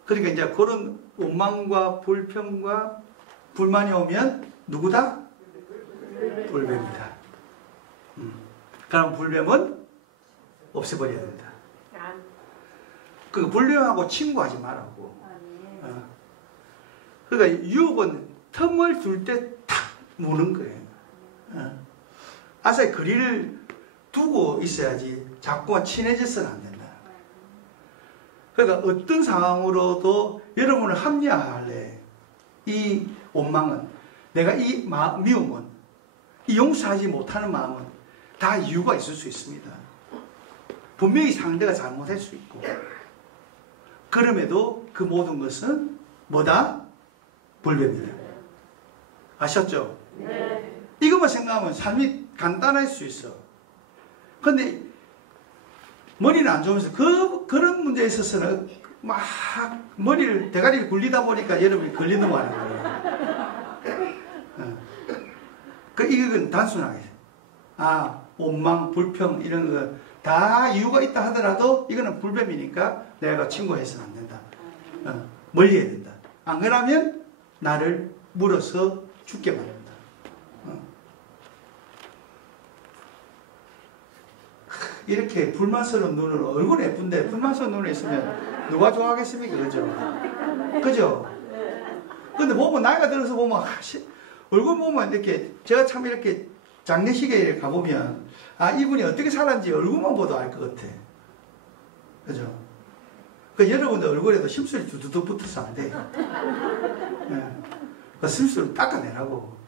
그러니까 이제 그런 원망과 불평과 불만이 오면 누구다? 불뱀이다. 그럼 불뱀은 없애버려야 된다. 그 불뱀하고 친구하지 말라고. 그러니까 유혹은 틈을 둘 때 탁 무는 거예요. 아사히 거리를 두고 있어야지 자꾸만 친해져서는 안 된다. 그러니까 어떤 상황으로도 여러분을 합리화할래. 이 원망은, 내가 이 미움은, 이 용서하지 못하는 마음은 다 이유가 있을 수 있습니다. 분명히 상대가 잘못할 수 있고, 그럼에도 그 모든 것은 뭐다? 불뱀이다. 아셨죠? 네. 이것만 생각하면 삶이 간단할 수 있어. 그런데 머리는 안 좋으면서 그런 문제에 있어서는 막 대가리를 굴리다 보니까 여러분이 걸리는 거 하는 거예요. 이건 단순하게 원망, 불평 이런 거 다 이유가 있다 하더라도 이거는 불뱀이니까 내가 친구해서는 안 된다. 멀리 해야 된다. 안 그러면 나를 물어서 죽게 만든다. 이렇게 불만스러운 눈으로, 얼굴 예쁜데 불만스러운 눈에 있으면 누가 좋아하겠습니까? 그죠? 근데 보면 나이가 들어서 보면 얼굴 보면 이렇게, 제가 참 이렇게 장례식에 가보면 이분이 어떻게 살았는지 얼굴만 봐도 알 것 같아. 그죠? 그러니까 여러분들 얼굴에도 심술이 두두둑 붙어서 안 돼. 그 심술을 닦아내라고.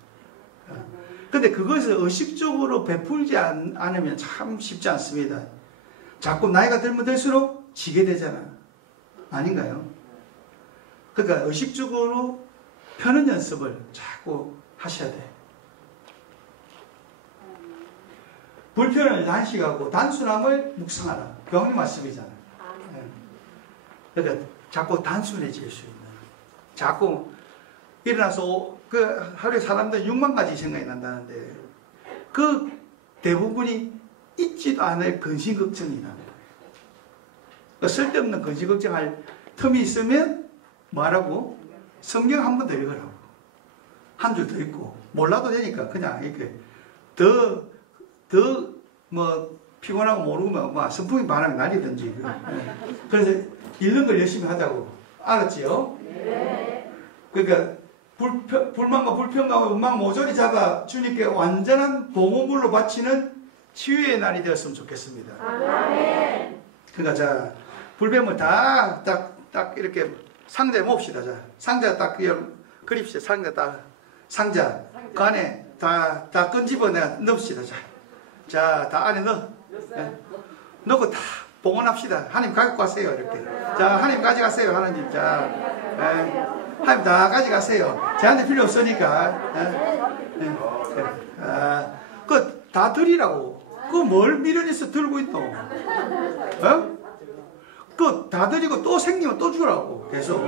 근데 그것을 의식적으로 베풀지 않으면 참 쉽지 않습니다. 자꾸 나이가 들면 들수록 지게 되잖아. 아닌가요? 그러니까 의식적으로 펴는 연습을 자꾸 하셔야 돼. 불편을 단식하고 단순함을 묵상하라. 교황님 말씀이잖아. 그러니까 자꾸 단순해질 수 있는. 자꾸 일어나서 하루에 사람들 6만 가지 생각이 난다는데 그 대부분이 있지도 않을 근심 걱정이 나는 거예요. 쓸데없는 근심 걱정할 틈이 있으면 뭐하라고? 성경 한 번 더 읽으라고. 한 줄 더 읽고 몰라도 되니까 그냥 이렇게 더 뭐 피곤하고 모르면 뭐 선풍기 바람이 날리든지. 그래서 읽는 걸 열심히 하자고. 알았지요? 네. 그러니까 불만과 불평과 원망 모조리 잡아 주님께 완전한 봉헌물로 바치는 치유의 날이 되었으면 좋겠습니다. 아멘. 그러니까 자 불뱀을 다 딱 이렇게 상자에 몹시다. 자 상자 딱 그립시다. 상자 그 안에 다 끈집어 넣읍시다. 자 다 안에 넣고 다 봉헌합시다. 하나님 갖고 가세요. 이렇게. 자 하나님 가져가세요. 하나님. 자 하나님 다 가져가세요. 저한테 필요 없으니까. 그 다 드리라고. 그 뭘 미련해서 들고 있노? 어? 그 다 드리고 또 생기면 또 주라고. 계속.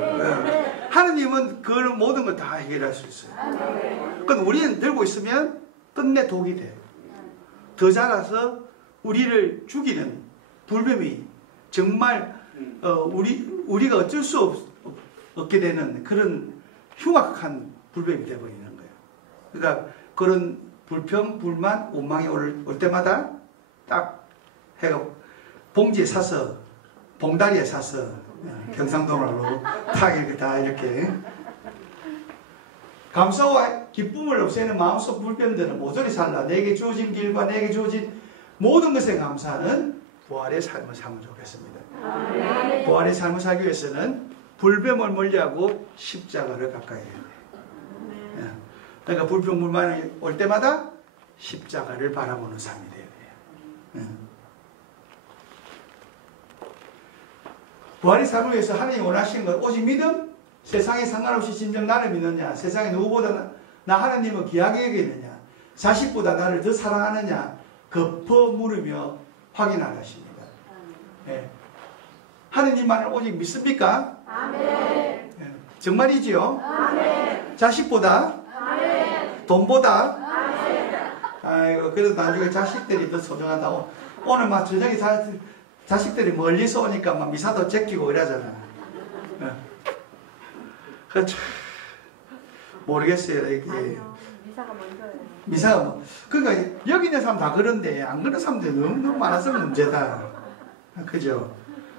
하느님은 그 모든 걸 다 해결할 수 있어요. 그건 우리는 들고 있으면 끝내 독이 돼. 더 자라서 우리를 죽이는 불뱀이 정말 우리가 어쩔 수 없게 되는 그런 흉악한 불뱀이 되어버리는 거예요. 그러니까 그런 불평, 불만, 원망이 올 때마다 딱 해가 봉지에 사서 봉다리에 사서 경상도말로 탁 이렇게 다 이렇게 감사와 기쁨을 없애는 마음속 불변들은 모조리 살라. 내게 주어진 길과 내게 주어진 모든 것에 감사하는 부활의 삶을 살면 좋겠습니다. 부활의 삶을 살기 위해서는 불뱀을 멀리하고 십자가를 가까이 해야 돼요. 그러니까 불평 불만이 올 때마다 십자가를 바라보는 삶이 돼야 돼요. 부활의 삶을 위해서 하나님이 원하시는 건 오직 믿음? 세상에 상관없이 진정 나를 믿느냐? 세상에 누구보다 나 하나님을 귀하게 여기느냐? 자식보다 나를 더 사랑하느냐? 급어 물으며 확인하라 하십니다. 하나님만을 오직 믿습니까? 아멘. 정말이지요? 아멘. 자식보다? 아멘. 돈보다? 아멘. 아이고, 그래도 나중에 자식들이 더 소중하다고. 오늘 막 저녁에 자식들이 멀리서 오니까 막 미사도 제끼고 이러잖아. 그렇죠. 모르겠어요. 이게. 아니요. 미사가 먼저예요. 미사가 뭐. 그러니까 여기 있는 사람 다 그런데 안 그런 사람들이 너무 많아서 문제다. 그죠?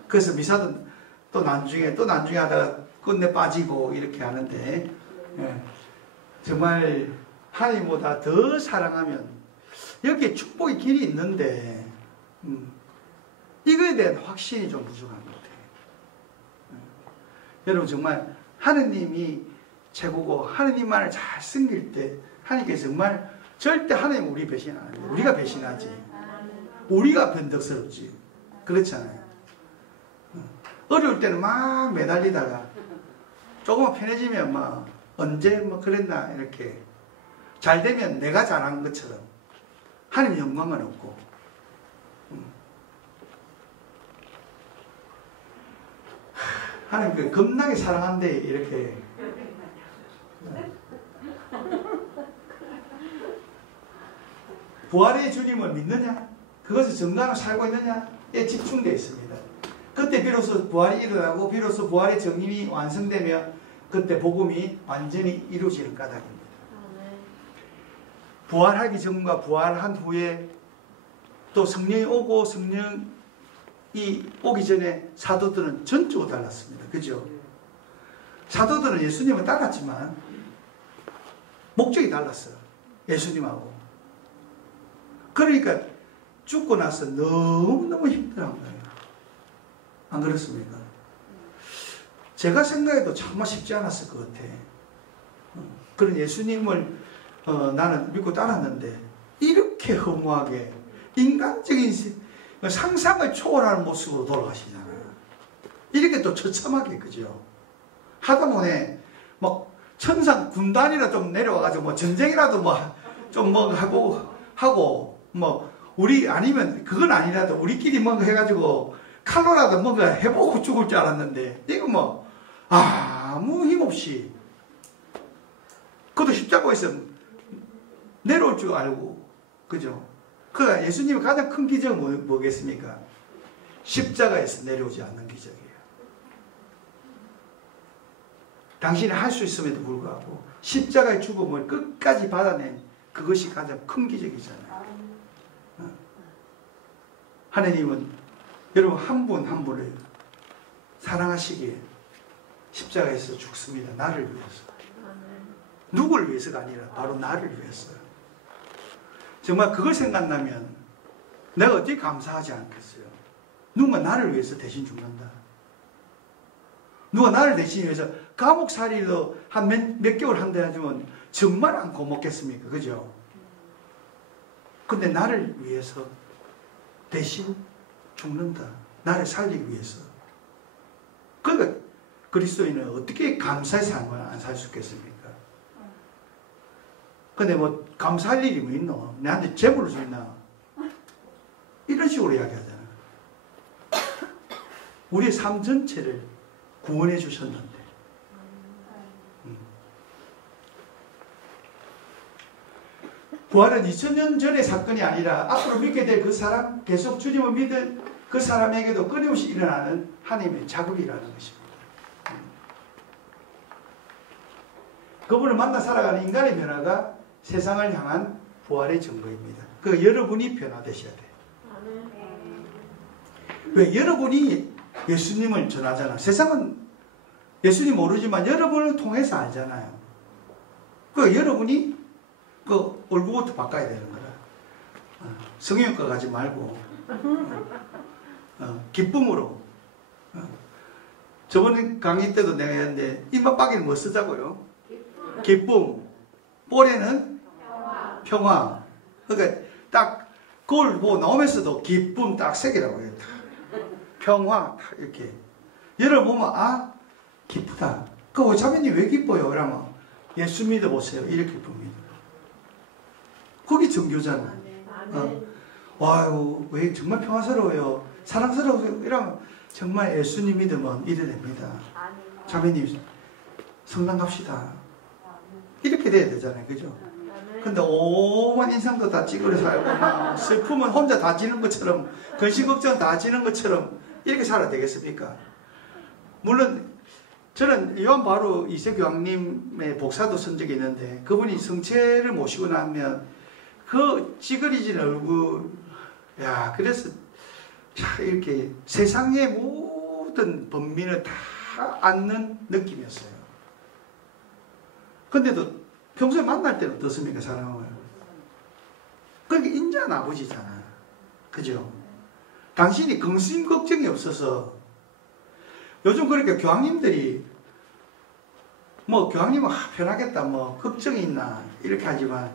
그래서 미사도 또 나중에 하다가 끝내 빠지고 이렇게 하는데 정말 하나님보다 더 사랑하면 여기에 축복의 길이 있는데 이거에 대한 확신이 좀 부족한 것 같아요. 여러분 정말 하느님이 최고고 하느님만을 잘 섬길 때 하나님께서 정말 절대 하나님 우리 배신 안 해요. 우리가 배신하지. 우리가 변덕스럽지. 그렇잖아요. 어려울 때는 막 매달리다가 조금만 편해지면 막 언제 뭐 그랬나 이렇게 잘 되면 내가 잘한 것처럼 하나님 영광은 없고 하나님 그 겁나게 사랑한데 이렇게 부활의 주님을 믿느냐? 그것을 정당으로 살고 있느냐에 집중되어 있습니다. 그때 비로소 부활이 일어나고 비로소 부활의 정림이 완성되며 그때 복음이 완전히 이루어지는 까닭입니다. 부활하기 전과 부활한 후에 또 성령이 오고 성령이 오기 전에 사도들은 전적으로 달랐습니다. 그죠? 사도들은 예수님을 따랐지만 목적이 달랐어요. 예수님하고. 그러니까 죽고 나서 너무너무 힘들어한 거예요. 안 그렇습니까? 제가 생각해도 정말 쉽지 않았을 것 같아. 그런 예수님을 나는 믿고 따랐는데 이렇게 허무하게 인간적인 상상을 초월하는 모습으로 돌아가시잖아요. 이렇게 또 처참하게 그죠? 하다못해 막 천상 군단이라 좀 내려와가지고 뭐 전쟁이라도 뭐 좀 뭐 하고 뭐 우리 아니면 그건 아니라도 우리끼리 뭔가 해가지고 칼로라도 뭔가 해보고 죽을 줄 알았는데 이거 뭐 아무 힘없이 그것도 십자가에서 내려올 줄 알고 그죠? 그러니까 예수님의 가장 큰 기적은 뭐겠습니까? 십자가에서 내려오지 않는 기적이에요. 당신이 할 수 있음에도 불구하고 십자가의 죽음을 끝까지 받아낸 그것이 가장 큰 기적이잖아요. 하나님은 여러분 한 분 한 분을 사랑하시기에 십자가에서 죽습니다. 나를 위해서. 누구를 위해서가 아니라 바로 나를 위해서요. 정말 그걸 생각나면 내가 어떻게 감사하지 않겠어요? 누군가 나를 위해서 대신 죽는다. 누가 나를 대신 위해서 감옥살이도 한 몇 개월 한다 하지만 정말 안 고맙겠습니까? 그죠? 근데 나를 위해서 대신 죽는다. 나를 살리기 위해서. 그러니까 그리스도인은 어떻게 감사의 삶을 안 살 수 있겠습니까? 근데 뭐 감사할 일이 뭐 있노? 내한테 재물을 줬나? 이런 식으로 이야기하잖아. 우리의 삶 전체를 구원해 주셨는데. 부활은 2000년 전의 사건이 아니라 앞으로 믿게 될 그 사람, 계속 주님을 믿을 그 사람에게도 끊임없이 일어나는 하나님의 작업이라는 것입니다. 그분을 만나 살아가는 인간의 변화가 세상을 향한 부활의 증거입니다. 그 여러분이 변화되셔야 돼요. 왜? 여러분이 예수님을 전하잖아. 세상은 예수님 모르지만 여러분을 통해서 알잖아요. 그 여러분이 그 얼굴부터 바꿔야 되는 거라. 성형외과 가지 말고 기쁨으로. 저번 강의 때도 내가 했는데 이맛박이는 뭐 쓰자고요? 기쁨. 볼에는 평화. 그러니까 딱 그걸 보고 나오면서도 기쁨 딱 색이라고 해요. 평화 이렇게. 여러분 보면 아 기쁘다. 그 자매님 왜 기뻐요? 그러면 예수 믿어보세요. 이렇게 기쁩니다. 그게 정교잖아. 와유 왜 정말 평화스러워요. 사랑스러워요. 이러면 정말 예수님 믿으면 이래 됩니다. 자매님 성당 갑시다. 이렇게 돼야 되잖아요. 그죠? 근데 오만 인상도 다 찌그러 살고 슬픔은 혼자 다 지는 것처럼 근심 걱정 다 지는 것처럼 이렇게 살아야 되겠습니까? 물론 저는 요한 바로 2세 교황님의 복사도 쓴 적이 있는데 그분이 성체를 모시고 나면 그 찌그러진 얼굴 야 그래서 이렇게 세상의 모든 번민을 다 안는 느낌이었어요. 근데도 평소에 만날 때는 어떻습니까? 사람을. 그게 인자한 아버지잖아. 그죠? 당신이 근심 걱정이 없어서 요즘 그러니까 교황님들이 뭐 교황님은 편하겠다 뭐 걱정이 있나 이렇게 하지만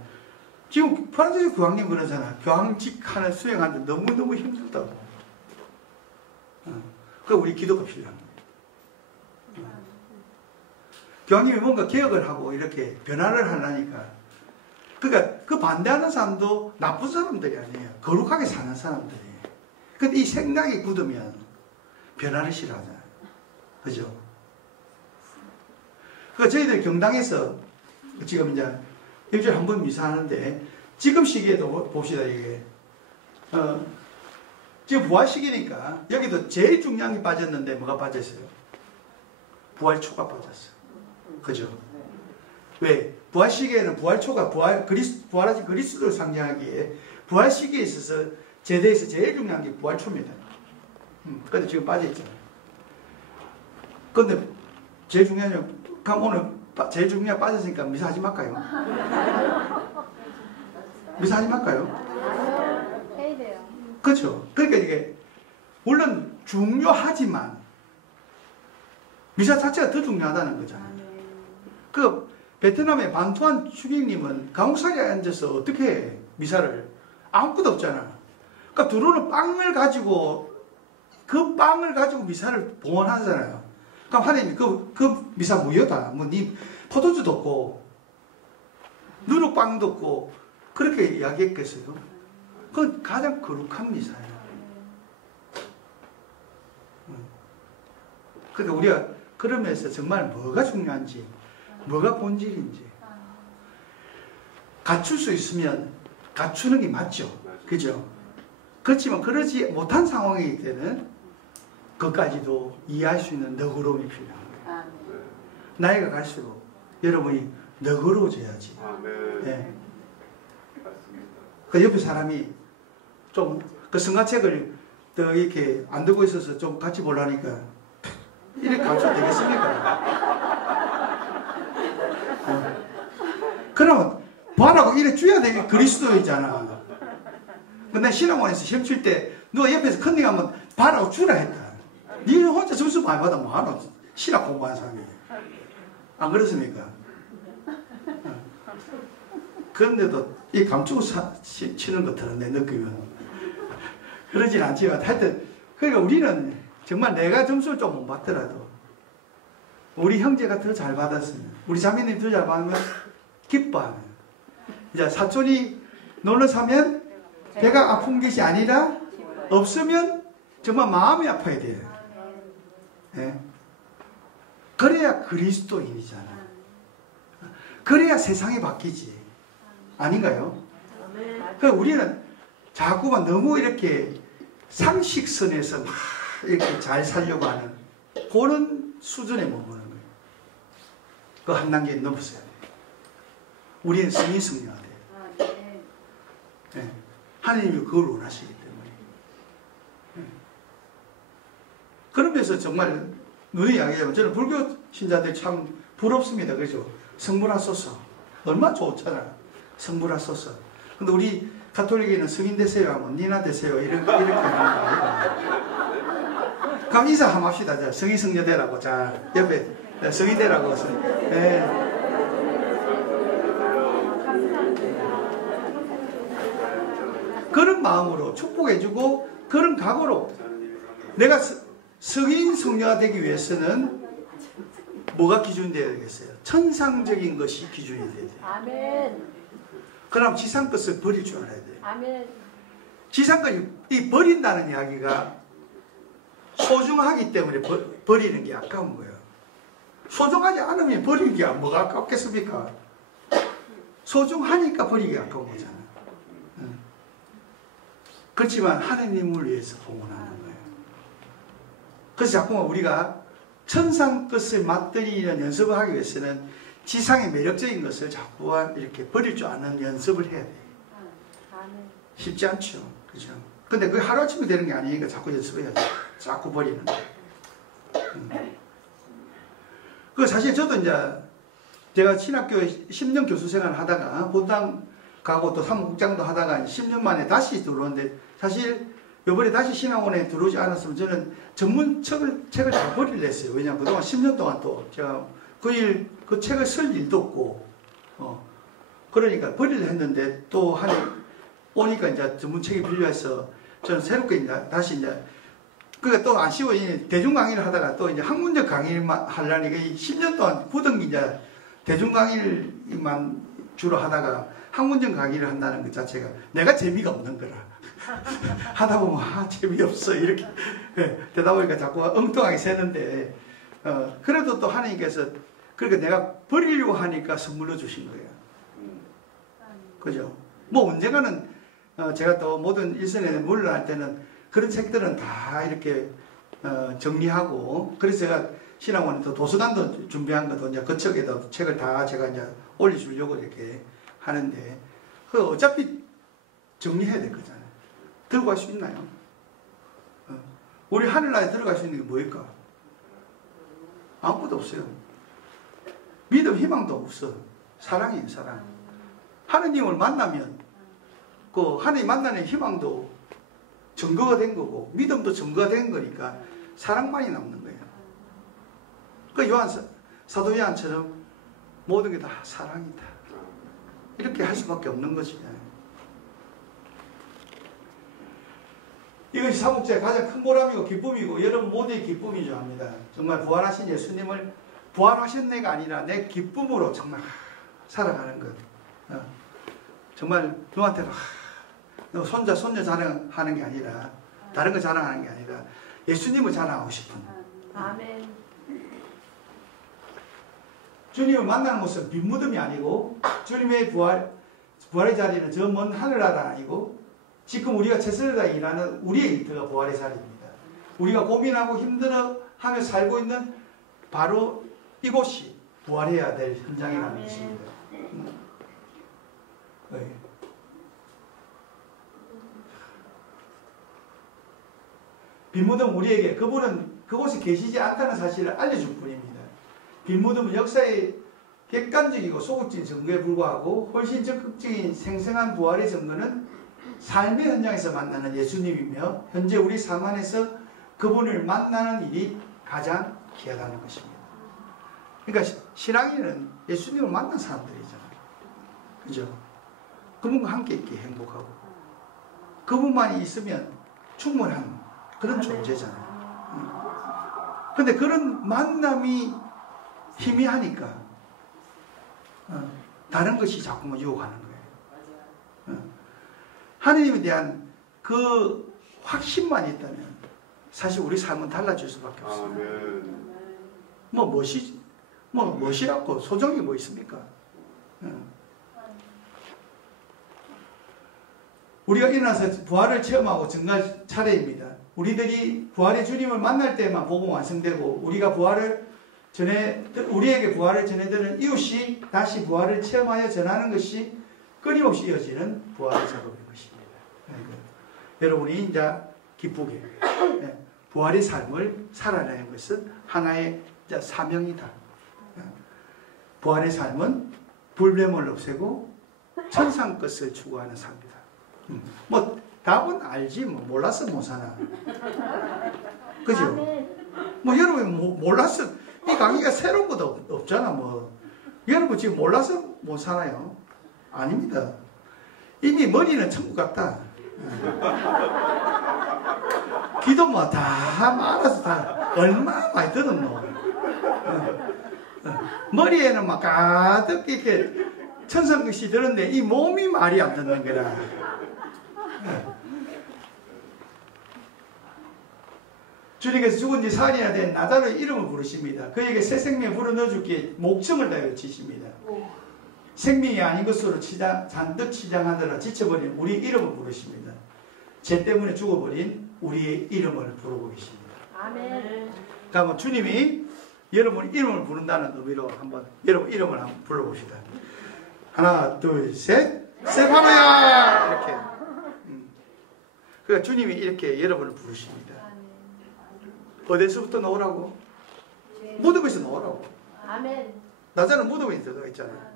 지금 프란시스 교황님 그러잖아. 교황직 하는 수행하는데 너무너무 힘들다고. 그 우리 기도가 필요한 거예요. 교황님이 뭔가 개혁을 하고 이렇게 변화를 하려니까 그러니까 그 반대하는 사람도 나쁜 사람들이 아니에요. 거룩하게 사는 사람들이에요. 근데 이 생각이 굳으면 변화를 싫어하잖아요. 그죠? 그러니까 저희들 경당에서 지금 이제 일주일에 한 번 미사하는데 지금 시기에도 봅시다. 이게 지금 부활 시기니까 여기도 제일 중요한 게 빠졌는데 뭐가 빠졌어요? 부활초가 빠졌어요. 그죠? 왜? 부활 시기에는 부활초가 부활하신 그리스도를 상징하기에 부활 시기에 있어서 제대에서 제일 중요한 게 부활초입니다. 근데 지금 빠져있잖아요. 근데 제일 중요한 건 오늘 제일 중요한 빠졌으니까 미사하지 말까요? 미사하지 말까요? 해야 돼요. 그렇죠. 그러니까 이게 물론 중요하지만 미사 자체가 더 중요하다는 거잖아요. 그 베트남의 반투안 추객님은 감옥살이에 앉아서 어떻게 미사를 아무것도 없잖아. 그러니까 들어오는 빵을 가지고 그 빵을 가지고 미사를 봉헌하잖아요. 그럼 하나님 그 미사 무효다. 뭐 니 포도주도 없고 누룩빵도 없고 그렇게 이야기했겠어요. 그건 가장 거룩한 미사예요. 그러니까 우리가 그러면서 정말 뭐가 중요한지 뭐가 본질인지 갖출 수 있으면 갖추는 게 맞죠. 그죠? 그렇지만 그러지 못한 상황이기 때는 그것까지도 이해할 수 있는 너그러움이 필요한 거예요. 나이가 갈수록 여러분이 너그러워져야지. 네. 그 옆에 사람이 좀 그 성가책을 더 이렇게 안 들고 있어서 좀 같이 보려니까 이렇게 가르쳐 되겠습니까? 그러면 봐라고 이래 줘야 되게 그리스도이잖아. 근데 신앙원에서 시험 칠 때 누가 옆에서 컨닝하면 봐라고 주라 했다. 니 혼자 점수 많이 받아 뭐하노? 신학 공부하는 사람이. 안 그렇습니까? 그런데도 이 감추고 치는 것들은 내 느낌은 그러진 않지만 하여튼 그러니까 우리는 정말 내가 점수를 좀 못 받더라도 우리 형제가 더 잘 받았으면 우리 자매님이 더 잘 받으면 기뻐하면 이제 사촌이 놀러 사면 배가 아픈 것이 아니라 없으면 정말 마음이 아파야 돼요. 네? 그래야 그리스도인이잖아. 그래야 세상이 바뀌지. 아닌가요? 그러니까 우리는 자꾸만 너무 이렇게 상식선에서 막 이렇게 잘 살려고 하는 그런 수준에 머무는 거예요. 그 한 단계 넘었어야 돼요. 우리는 성인 성녀가 돼요. 네. 하나님이 그걸 원하시기 때문에. 네. 그러면서 정말 누이 이야기하면 저는 불교 신자들 참 부럽습니다. 그죠? 성불하소서. 얼마나 좋잖아. 성불하소서. 근데 우리 가톨릭에는 성인 되세요 하면 니나 되세요. 이렇게 하는 거 아니에요. 그럼 인사 한번 합시다. 자, 성인 성녀 되라고. 자, 옆에 성인 되라고. 네. 그런 마음으로 축복해주고 그런 각오로 내가 성인 성녀가 되기 위해서는 뭐가 기준이 되어야 되겠어요? 천상적인 것이 기준이 되어야 돼요. 아멘. 그럼 지상 것을 버릴 줄 알아야 돼요. 아멘. 지상 것이 버린다는 이야기가 소중하기 때문에 버리는 게 아까운 거예요. 소중하지 않으면 버리는 게 뭐가 아깝겠습니까? 소중하니까 버리기 아까운 거잖아요. 그렇지만 하나님을 위해서 봉헌하는 거예요. 그래서 자꾸만 우리가 천상 것을 맛들이는 연습을 하기 위해서는 지상의 매력적인 것을 자꾸만 이렇게 버릴 줄 아는 연습을 해야 돼요. 쉽지 않죠. 그죠? 근데 그게 하루아침에 되는 게 아니니까 자꾸 연습해야 돼요. 자꾸 버리는 거예요. 그 사실 저도 이제 제가 신학교에 10년 교수 생활을 하다가 본당 가고 또 사무국장도 하다가 10년 만에 다시 들어오는데 사실 이번에 다시 신학원에 들어오지 않았으면 저는 전문 책을 다 버리려 했어요. 왜냐하면 그동안 10년 동안 또 제가 그 책을 쓸 일도 없고 그러니까 버리려 했는데 또 오니까 이제 전문 책이 필요해서 저는 새롭게 이제 다시 이제 그게 또 아쉬워. 대중 강의를 하다가 또 이제 학문적 강의만 하려니까 10년 동안 굳은 게 이제 대중 강의만 주로 하다가 학문적 강의를 한다는 것 자체가 내가 재미가 없는 거라. 하다 보면 재미없어 이렇게 되다 보니까 자꾸 엉뚱하게 새는데 그래도 또 하나님께서 그러니까 내가 버리려고 하니까 선물로 주신 거예요. 그죠? 뭐 언젠가는 제가 또 모든 일선에 물러날 때는 그런 책들은 다 이렇게 정리하고 그래서 제가 신학원에 또 도서관도 준비한 것도 이제 그 책에다 책을 다 제가 이제 올려주려고 이렇게 하는데 그 어차피 정리해야 될 거잖아요. 들고 갈 수 있나요? 우리 하늘나라에 들어갈 수 있는 게 뭐일까? 아무것도 없어요. 믿음 희망도 없어. 사랑이에요, 사랑. 하느님을 만나면 그 하느님 만나는 희망도 증거가 된 거고 믿음도 증거가 된 거니까 사랑만이 남는 거예요. 그 사도 요한처럼 모든 게 다 사랑이다. 이렇게 할 수밖에 없는 거지. 이것이 사목자의 가장 큰 보람이고 기쁨이고 여러분 모두의 기쁨이죠 합니다. 정말 부활하신 예수님을 부활하셨네가 아니라 내 기쁨으로 정말 살아가는 것. 정말 누구한테도 너 손자 손녀 자랑하는 게 아니라 다른 거 자랑하는 게 아니라 예수님을 자랑하고 싶은. 아멘. 주님을 만나는 모습은 빈무덤이 아니고 주님의 부활의 자리는 저 먼 하늘나라 아니고 지금 우리가 최선을 다해 일하는 우리의 일터가 부활의 자리입니다. 우리가 고민하고 힘들어하며 살고 있는 바로 이곳이 부활해야 될 현장이라는 것입니다. 네. 빈무덤 우리에게 그분은 그곳에 계시지 않다는 사실을 알려줄 뿐입니다. 빈무덤은 역사의 객관적이고 소극적인 증거에 불과하고 훨씬 적극적인 생생한 부활의 증거는 삶의 현장에서 만나는 예수님이며 현재 우리 삶 안에서 그분을 만나는 일이 가장 귀하다는 것입니다. 그러니까 신앙인은 예수님을 만난 사람들이잖아요. 그죠? 그분과 함께 있게 행복하고 그분만이 있으면 충분한 그런 존재잖아요. 근데 그런 만남이 희미하니까 다른 것이 자꾸만 유혹하는 거예요. 하느님에 대한 그 확신만 있다면 사실 우리 삶은 달라질 수밖에 없습니다. 멋이라고 소정이 뭐 있습니까? 우리가 일어나서 부활을 체험하고 증거할 차례입니다. 우리들이 부활의 주님을 만날 때만 복음 완성되고 우리에게 부활을 전해드는 이웃이 다시 부활을 체험하여 전하는 것이 끊임없이 이어지는 부활의 작업인 것입니다. 그러니까 여러분이 이제 기쁘게 부활의 삶을 살아내는 것은 하나의 사명이다. 부활의 삶은 불뱀을 없애고 천상 것을 추구하는 삶이다. 답은 알지 몰라서 못 사나. 그죠? 여러분 몰라서 이 강의가 새로운 것도 없잖아. 여러분 지금 몰라서 못 살아요. 아닙니다. 이미 머리는 천국 같다. 기도 다 알아서 다 얼마나 많이 들었노. 머리에는 막 가득 이렇게 천상것이 들었는데 이 몸이 말이 안 듣는 거라. 주님께서 죽은 지 사흘이나 된 나자로의 이름을 부르십니다. 그에게 새 생명을 불어넣어줄게 목청을 다해 외치십니다. 생명이 아닌 것으로 잔뜩 치장하느라 지쳐버린 우리 이름을 부르십니다. 죄 때문에 죽어버린 우리의 이름을 부르고 계십니다. 아멘. 그러면 주님이 여러분 이름을 부른다는 의미로 한번 여러분 이름을 한번 불러봅시다. 하나, 둘, 셋. 스테파노야! 이렇게. 그러니까 주님이 이렇게 여러분을 부르십니다. 어디서부터 나오라고? 무덤에서 나오라고. 아멘. 나자는 무덤에 들어가 있잖아요.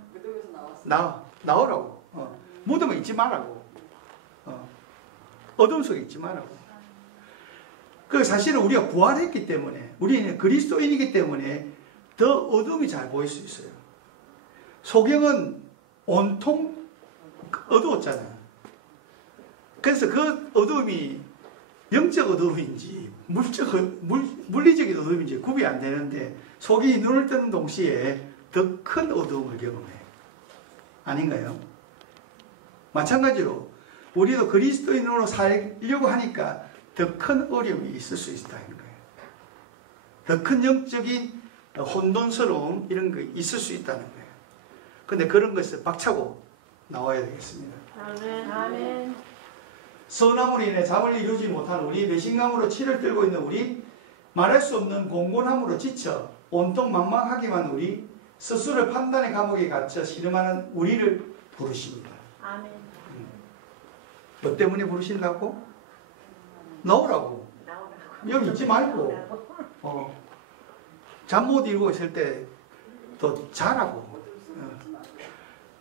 나오라고. 무덤에 있지 말라고. 어둠 속에 있지 말라고. 그 사실은 우리가 부활했기 때문에 우리는 그리스도인이기 때문에 더 어둠이 잘 보일 수 있어요. 소경은 온통 어두웠잖아요. 그래서 그 어둠이 영적 어둠인지 물리적인 어둠인지 구분이 안 되는데 속이 눈을 뜨는 동시에 더 큰 어둠을 경험해요. 아닌가요? 마찬가지로 우리도 그리스도인으로 살려고 하니까 더 큰 어려움이 있을 수 있다는 거예요. 더 큰 영적인 혼돈스러움 이런 거 있을 수 있다는 거예요. 그런데 그런 것을 박차고 나와야 되겠습니다. 아멘. 아멘. 선함으로 인해 잠을 이루지 못한 우리, 배신감으로 치를 들고 있는 우리, 말할 수 없는 공곤함으로 지쳐 온통 망망하기만 우리, 스스로 판단의 감옥에 갇혀 신음하는 우리를 부르십니다. 아멘. 뭐 때문에 부르신다고? 나오라고. 여기 있지 말고 잠 못 이루고 있을 때 또 자라고.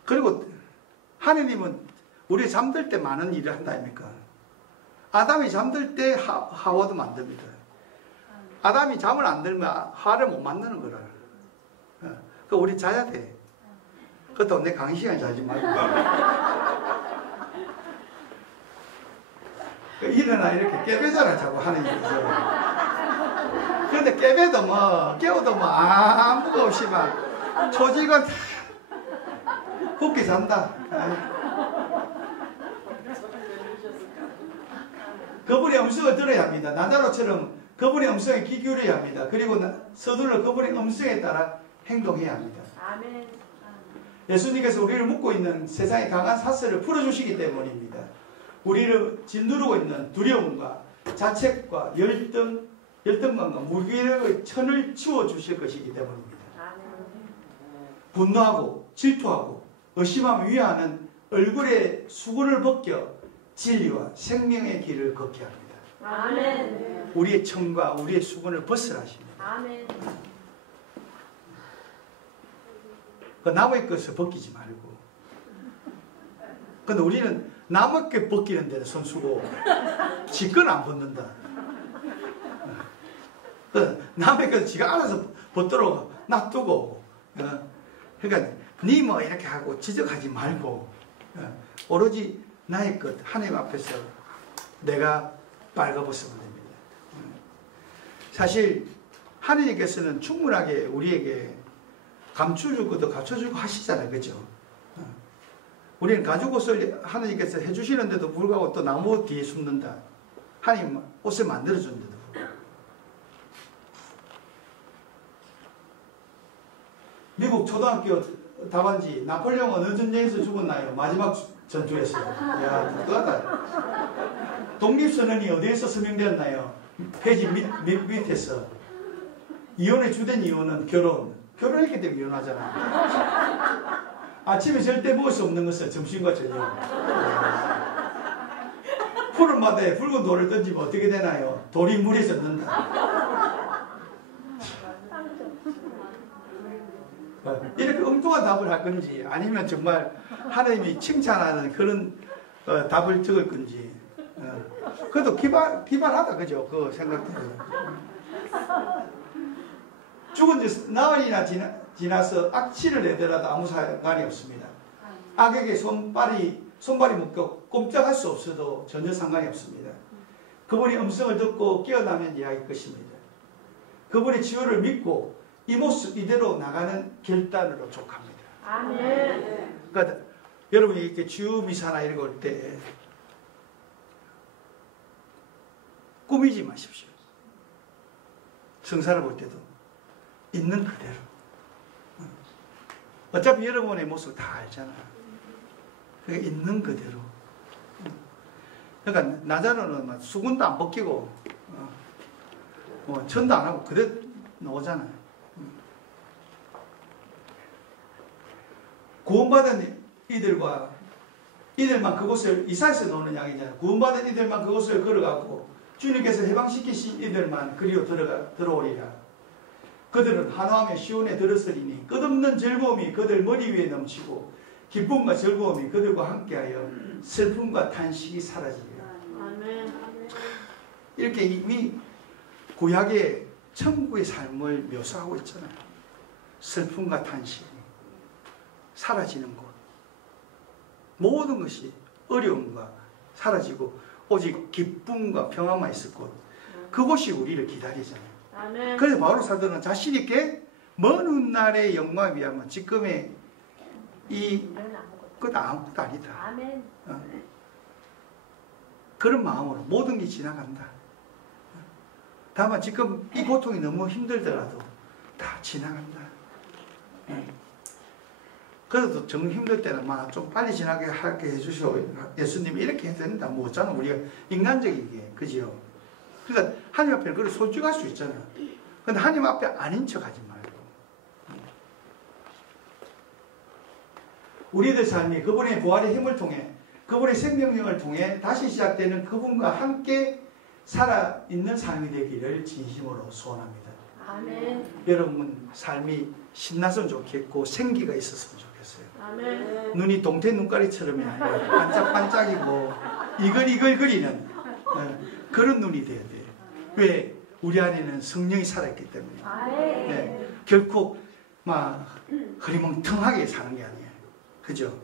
그리고 하느님은 우리 잠들 때 많은 일을 한다 아닙니까? 아담이 잠들 때 하와도 만듭니다. 아담이 잠을 안 들면 하와를 못 만드는 거라. 그러니까 우리 자야 돼. 그것도 내 강의 시간에 자지 말고. 일어나 이렇게 깨배잖아 자꾸 하느님께서. 그런데 깨배도 깨워도 아무것도 없이 막 초직은 굳게 잔다. 그분의 음성을 들어야 합니다. 나자로처럼 그분의 음성에 귀 기울여야 합니다. 그리고 서둘러 그분의 음성에 따라 행동해야 합니다. 아멘. 예수님께서 우리를 묶고 있는 세상의 강한 사슬을 풀어주시기 때문입니다. 우리를 짓누르고 있는 두려움과 자책과 열등감과 무기력의 천을 치워주실 것이기 때문입니다. 분노하고 질투하고 의심하며 위하는 얼굴에 수건을 벗겨 진리와 생명의 길을 걷게 합니다. 아멘. 우리의 천과 우리의 수건을 벗으라 하십니다. 아멘. 그 남의 것을 벗기지 말고. 근데 우리는 남의 것 벗기는 데는 손수고 지 건 안 벗는다. 남의 것을 지가 알아서 벗도록 놔두고, 그러니까 니 뭐 이렇게 하고 지적하지 말고, 오로지 나의 것 하나님 앞에서 내가 빨가벗으면 됩니다. 사실 하나님께서는 충분하게 우리에게 감춰줄 것도 갖춰주고 하시잖아요. 그죠? 우리는 가죽 옷을 하나님께서 해주시는데도 불구하고 또 나무 뒤에 숨는다. 하나님 옷을 만들어주는데도 불구하고. 미국 초등학교 답안지 나폴레옹 어느 전쟁에서 죽었나요? 마지막 전투에서. 이야, 독특하다. 독립선언이 어디에서 서명되었나요? 페이지 밑에서. 이혼의 주된 이유는 결혼했기 때문에 이혼하잖아. 아침에 절대 먹을 수 없는 것은 점심과 저녁. 푸른 바다에 붉은 돌을 던지면 어떻게 되나요? 돌이 물에 젖는다. 이렇게 엉뚱한 답을 할 건지 아니면 정말 하나님이 칭찬하는 그런 답을 적을 건지. 그래도 기발하다, 그죠? 그 생각대로. 죽은 지 나흘이나 지나서 악취를 내더라도 아무 상관이 없습니다. 악에게 손발이 묶여 꼼짝할 수 없어도 전혀 상관이 없습니다. 그분이 음성을 듣고 깨어나면 이야기할 것입니다. 그분의 치유를 믿고 이 모습 이대로 나가는 결단으로 족합니다. 아멘. 그러니까 여러분이 이렇게 치유 미사나 이런 거 올 때 꾸미지 마십시오. 성사를 볼 때도 있는 그대로. 어차피 여러분의 모습 다 알잖아. 그러니까 있는 그대로. 그러니까 나자로는 막 수건도 안 벗기고 천도 안 하고 그대로 나오잖아. 구원받은 이들만 그곳을 이사에서 노는 양이잖아. 구원받은 이들만 그곳을 걸어가고 주님께서 해방시키신 이들만 그리로 들어오리라. 그들은 한화하며 시온에 들었으리니 끝없는 즐거움이 그들 머리 위에 넘치고 기쁨과 즐거움이 그들과 함께하여 슬픔과 탄식이 사라지리라. 아멘. 이렇게 이미 구약의 천국의 삶을 묘사하고 있잖아요. 슬픔과 탄식이 사라지는 곳. 모든 것이 어려움과 사라지고 오직 기쁨과 평안만 있을 곳. 그곳이 우리를 기다리잖아요. 아멘. 그래서 바울로 사도는 자신 있게 먼 훗날의 영광에 비하면 지금의 것 아무것도 아니다. 아멘. 그런 마음으로 모든 게 지나간다. 다만 지금 이 고통이 너무 힘들더라도 다 지나간다. 그래도 정 힘들 때는 막 좀 빨리 지나게 하게 해주시오. 예수님이 이렇게 해야 된다. 뭐 어쩌나 우리가 인간적이게, 그지요? 그러니까 하나님 앞에 그걸 솔직할 수 있잖아. 근데 하나님 앞에 아닌 척 하지 말고. 우리들 삶이 그분의 부활의 힘을 통해, 그분의 생명력을 통해 다시 시작되는 그분과 함께 살아있는 삶이 되기를 진심으로 소원합니다. 아멘. 여러분 삶이 신났으면 좋겠고 생기가 있었으면 좋겠어요. 아멘. 눈이 동태 눈가리처럼 반짝반짝이고 이글이글 그런 눈이 돼야 돼요. 왜? 우리 안에는 성령이 살아있기 때문에. 네. 결코 막 흐리멍텅하게 사는 게 아니에요. 그죠?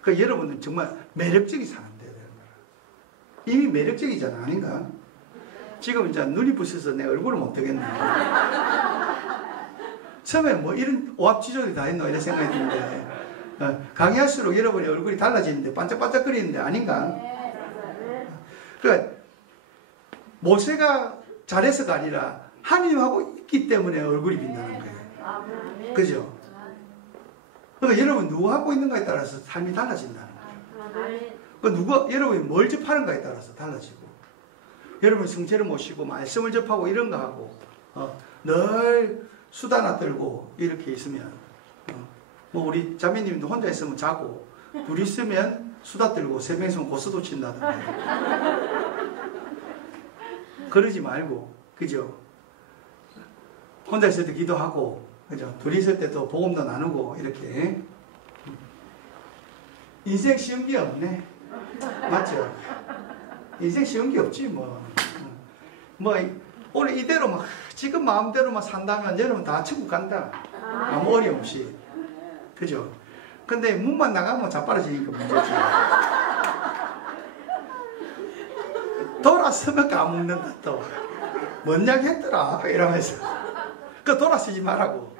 그러니까 여러분은 정말 매력적이 사는 데야 되는 거라. 이미 매력적이잖아, 아닌가? 지금 이제 눈이 부셔서 내 얼굴을 못 뜨겠네. 처음에 뭐 이런 오합지졸이 다 있노 이런 생각이 드는데 강의할수록 여러분의 얼굴이 달라지는데 반짝반짝거리는데 아닌가? 그러니까 모세가 잘해서가 아니라 하나님하고 있기 때문에 얼굴이 빛나는 거예요. 그죠? 그러니까 여러분 누구하고 있는가에 따라서 삶이 달라진다는 거예요. 누가 여러분이 뭘 접하는가에 따라서 달라지고, 여러분이 성체를 모시고 말씀을 접하고 이런 거 하고 늘 수다나 떨고 이렇게 있으면 뭐 우리 자매님도 혼자 있으면 자고 둘이 있으면 수다 떨고 세 명 있으면 고스도 친다던데. 그러지 말고, 그죠? 혼자 있을 때 기도하고, 그죠? 둘이 있을 때도 복음도 나누고 이렇게. 인생 쉬운 게 없네. 맞죠? 인생 쉬운 게 없지 뭐. 오늘 이대로 막 지금 마음대로만 산다면 여러분 다 천국 간다. 아무 어려움 없이. 그죠? 근데 문만 나가면 자빠라지니까 문제지. 돌아서면 까먹는다 또. 뭔 이야기 했더라 이러면서. 그 돌아서지 말라고.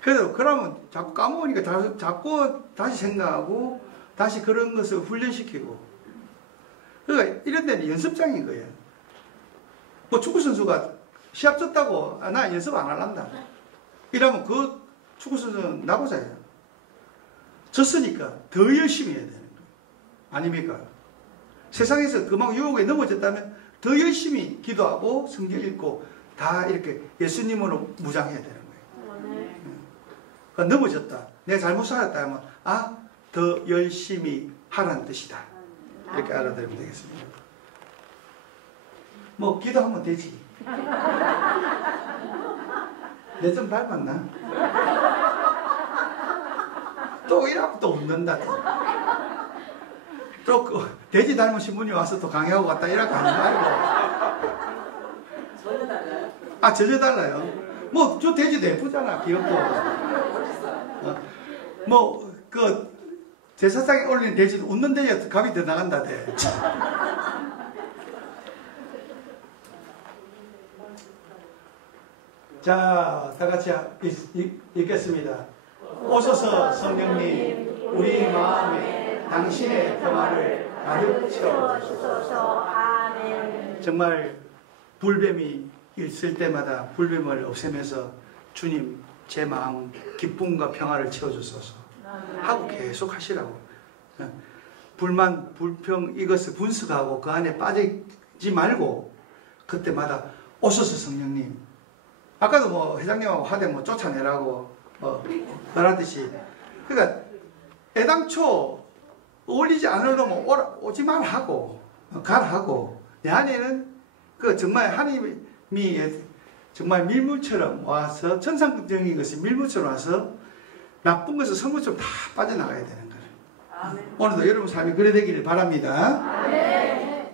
그래도 그러면 자꾸 까먹으니까 자꾸 다시 생각하고 다시 그런 것을 훈련시키고. 그러니까 이런 데는 연습장인 거예요. 뭐 축구선수가 시합 졌다고 나 연습 안 할란다 이러면 그 축구선수는 나고자예요. 졌으니까 더 열심히 해야 되는 거예요. 아닙니까? 세상에서 그만 유혹에 넘어졌다면 더 열심히 기도하고 성경 읽고 다 이렇게 예수님으로 무장해야 되는 거예요. 그러니까 넘어졌다, 내가 잘못 살았다 하면 더 열심히 하라는 뜻이다, 이렇게 알아들으면 되겠습니다. 뭐 기도하면 되지. 내 좀 닮았나? 또 이러면 또 웃는다. 또 돼지 닮으신 분이 와서 또 강의하고 갔다 이러고 하는 말고. 전혀 달라요? 전혀 달라요. 뭐 저 돼지도 예쁘잖아. 귀엽고. 제사상에 올리는 돼지도 웃는 돼지가 값이 더 나간다 돼. 자, 다 같이 읽겠습니다. 오소서 성령님, 우리 마음에 당신의 평화를 가득 채워주소서. 아멘. 정말 불뱀이 있을 때마다 불뱀을 없애면서 주님, 제 마음 기쁨과 평화를 채워주소서 하고 계속 하시라고. 불만, 불평 이것을 분석하고 그 안에 빠지지 말고 그때마다 오소서 성령님. 아까도 뭐 회장님하고 하되 뭐 쫓아내라고 말하듯이, 그러니까 애당초 어울리지 않으려면 오지 말라 하고 가라 하고, 내 안에는 그 정말 하나님이 정말 밀물처럼 와서, 천상적인 것이 밀물처럼 와서 나쁜 것을 선물처럼 다 빠져나가야 되는 거예요. 아멘. 오늘도 여러분 삶이 그래 되기를 바랍니다. 아멘.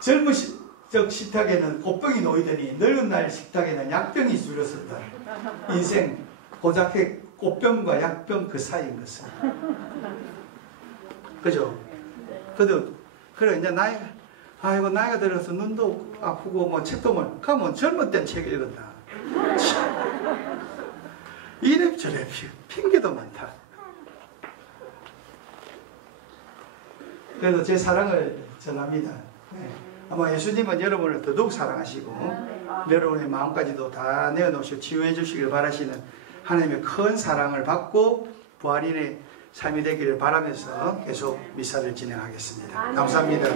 젊은 적 식탁에는 꽃병이 놓이더니 늙은 날 식탁에는 약병이 줄였었다. 인생 고작해 꽃병과 약병 그 사이인 것은. 그죠? 그래 이제 나이가 들어서 눈도 아프고 뭐 책도 못 가면 젊은 땐 책 읽었다. 이래 저래 핑계도 많다. 그래도 제 사랑을 전합니다. 네. 아마 예수님은 여러분을 더더욱 사랑하시고 여러분의 마음까지도 다 내어놓으시고 치유해 주시길 바라시는 하나님의 큰 사랑을 받고 부활인의 삶이 되기를 바라면서 계속 미사를 진행하겠습니다. 감사합니다.